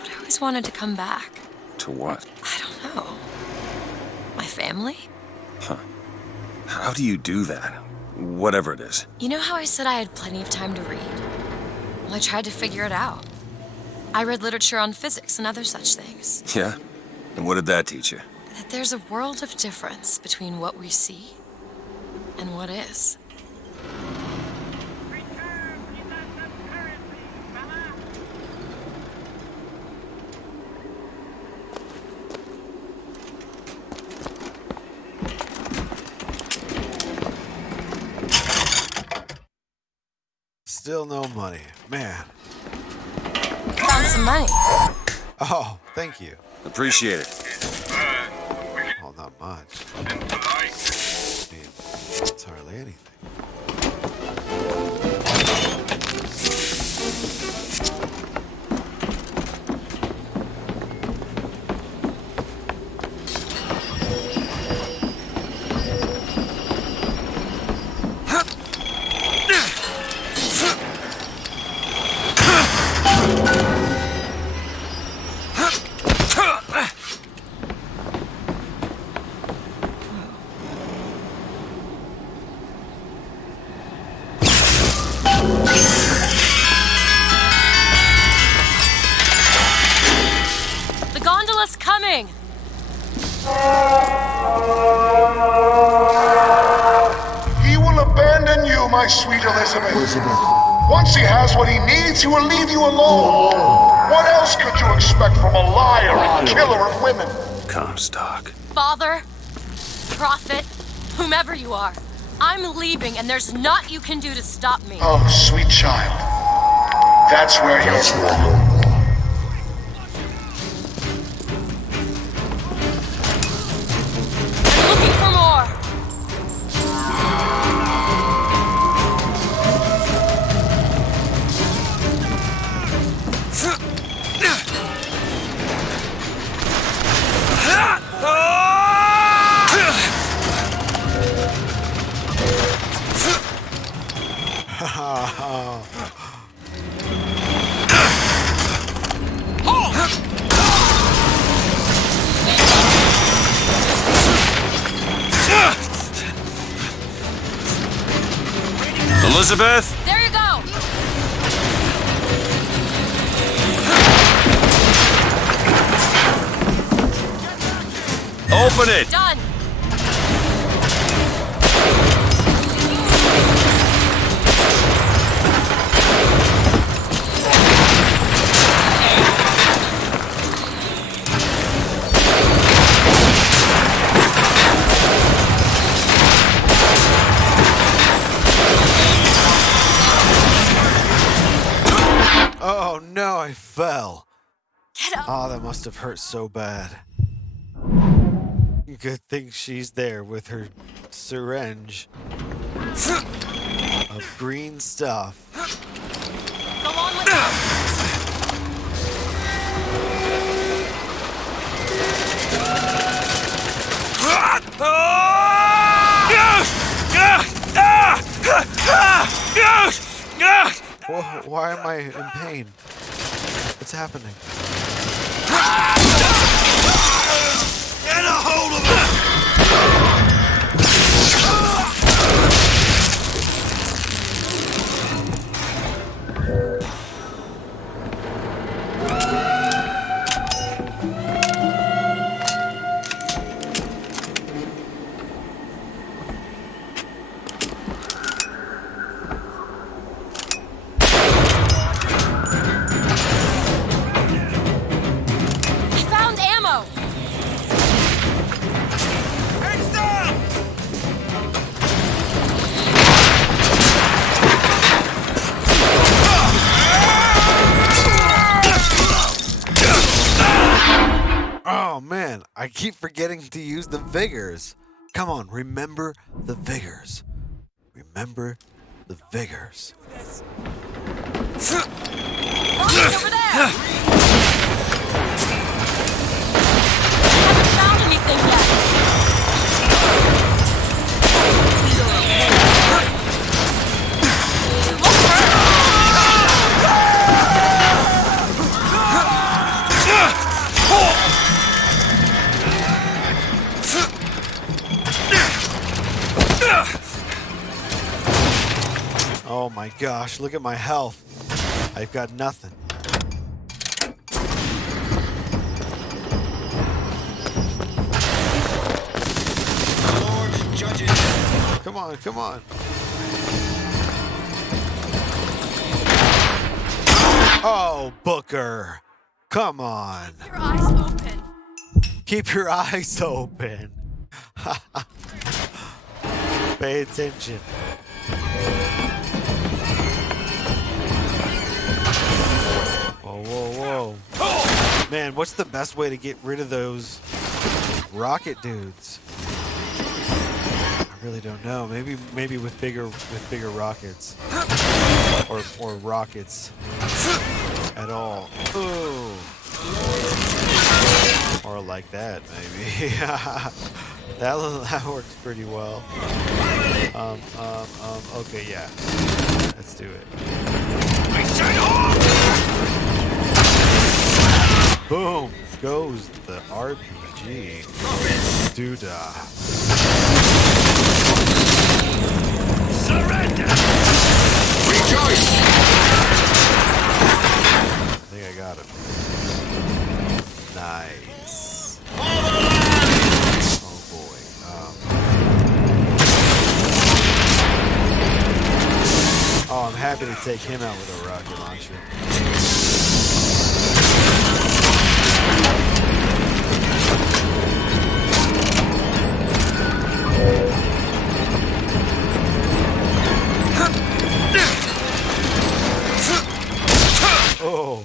But I always wanted to come back. To what? I don't know. My family? Huh. How do you do that? Whatever it is. You know how I said I had plenty of time to read? Well, I tried to figure it out. I read literature on physics and other such things. Yeah? And what did that teach you? That there's a world of difference between what we see and what is. Still no money. Man. Found some money. Oh, thank you. Appreciate it. Oh, not much. I mean, it's hardly anything. He will abandon you, my sweet Elizabeth. Once he has what he needs, he will leave you alone. What else could you expect from a liar and killer of women? Comstock. Father, prophet, whomever you are, I'm leaving and there's naught you can do to stop me. Oh, sweet child. That's where you're... Looking for more. Elizabeth? There you go! Open it! Done! Oh no, I fell. Get up! Oh, that must have hurt so bad. Good thing she's there with her syringe of green stuff. Go on with that! Why am I in pain? What's happening? Get a hold of it! I found ammo! Oh man, I keep forgetting to use the vigors. Come on, remember the vigors. Remember the vigors. Rocket over there! Haven't found anything yet. You look hurt. Oh my gosh, look at my health. I've got nothing. Lord judges. Come on, come on. Oh, Booker. Come on. Your eyes open. Keep your eyes open. Pay attention. Whoa, whoa, whoa. Man, what's the best way to get rid of those rocket dudes? I really don't know. Maybe with bigger rockets. Or rockets at all. Ooh. Or like that, maybe. that works pretty well. Okay, yeah. Let's do it. Boom! Goes the RPG. Doodah. Surrender! Rejoice! I think I got him. Nice. Oh boy. Oh, I'm happy to take him out with a rocket launcher. Oh.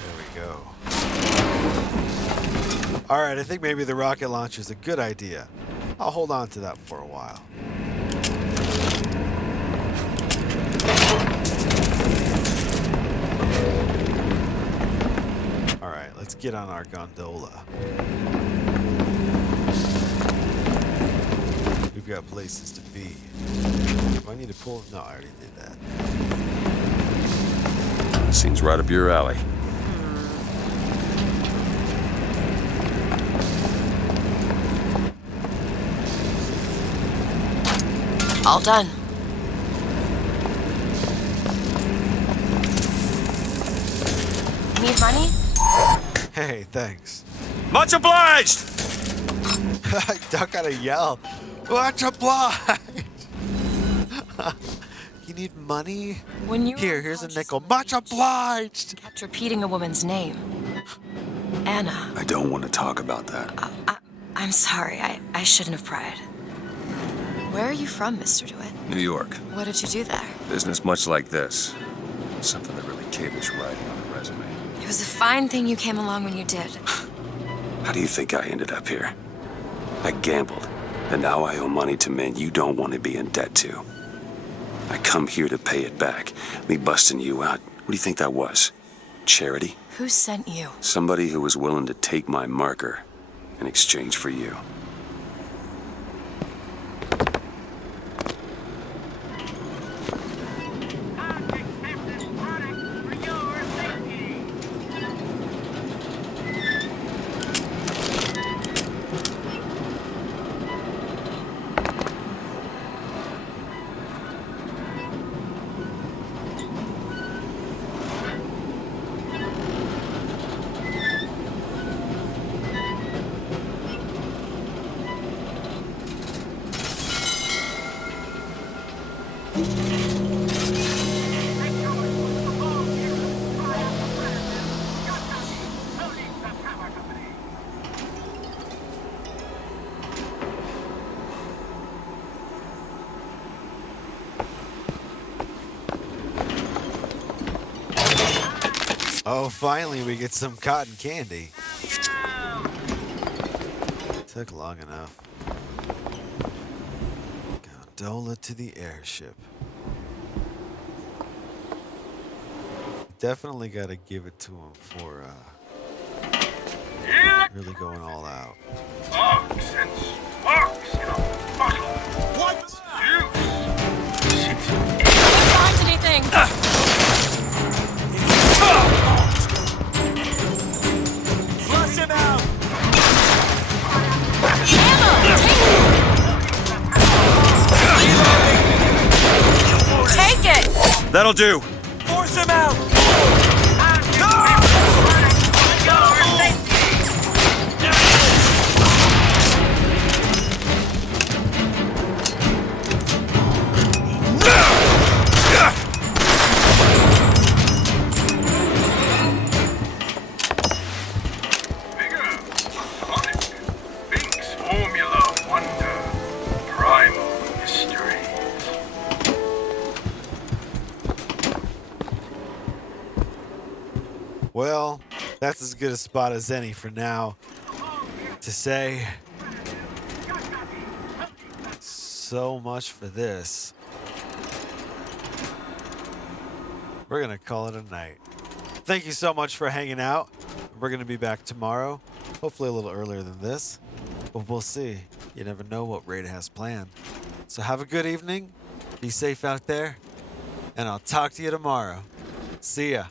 There we go. Alright, I think maybe the rocket launcher is a good idea. I'll hold on to that for a while. Alright, let's get on our gondola. got places to be. Do I need to pull? No, I already did that. Seems right up your alley. All done. Need money? Hey, thanks. Much obliged! I don't gotta yell. Much obliged! You need money? When you Here's a nickel. Much obliged! kept repeating a woman's name. Anna. I don't want to talk about that. I'm sorry. I shouldn't have pried. Where are you from, Mr. DeWitt? New York. What did you do there? Business much like this. Something that really caters writing on a resume. It was a fine thing you came along when you did. How do you think I ended up here? I gambled, and now I owe money to men you don't want to be in debt to. I come here to pay it back. Me busting you out, what do you think that was? Charity? Who sent you? Somebody who was willing to take my marker in exchange for you. Oh, finally we get some cotton candy. Took long enough. Gondola to the airship. Definitely got to give it to him for really going all out. Sparks and sparks in a bottle. What? Can't find anything. Flush him out! Take it! That'll do. Force him out! Well, that's as good a spot as any for now to say so much for this. We're going to call it a night. Thank you so much for hanging out. We're going to be back tomorrow, hopefully a little earlier than this, but we'll see. You never know what Raid has planned. So have a good evening. Be safe out there, and I'll talk to you tomorrow. See ya.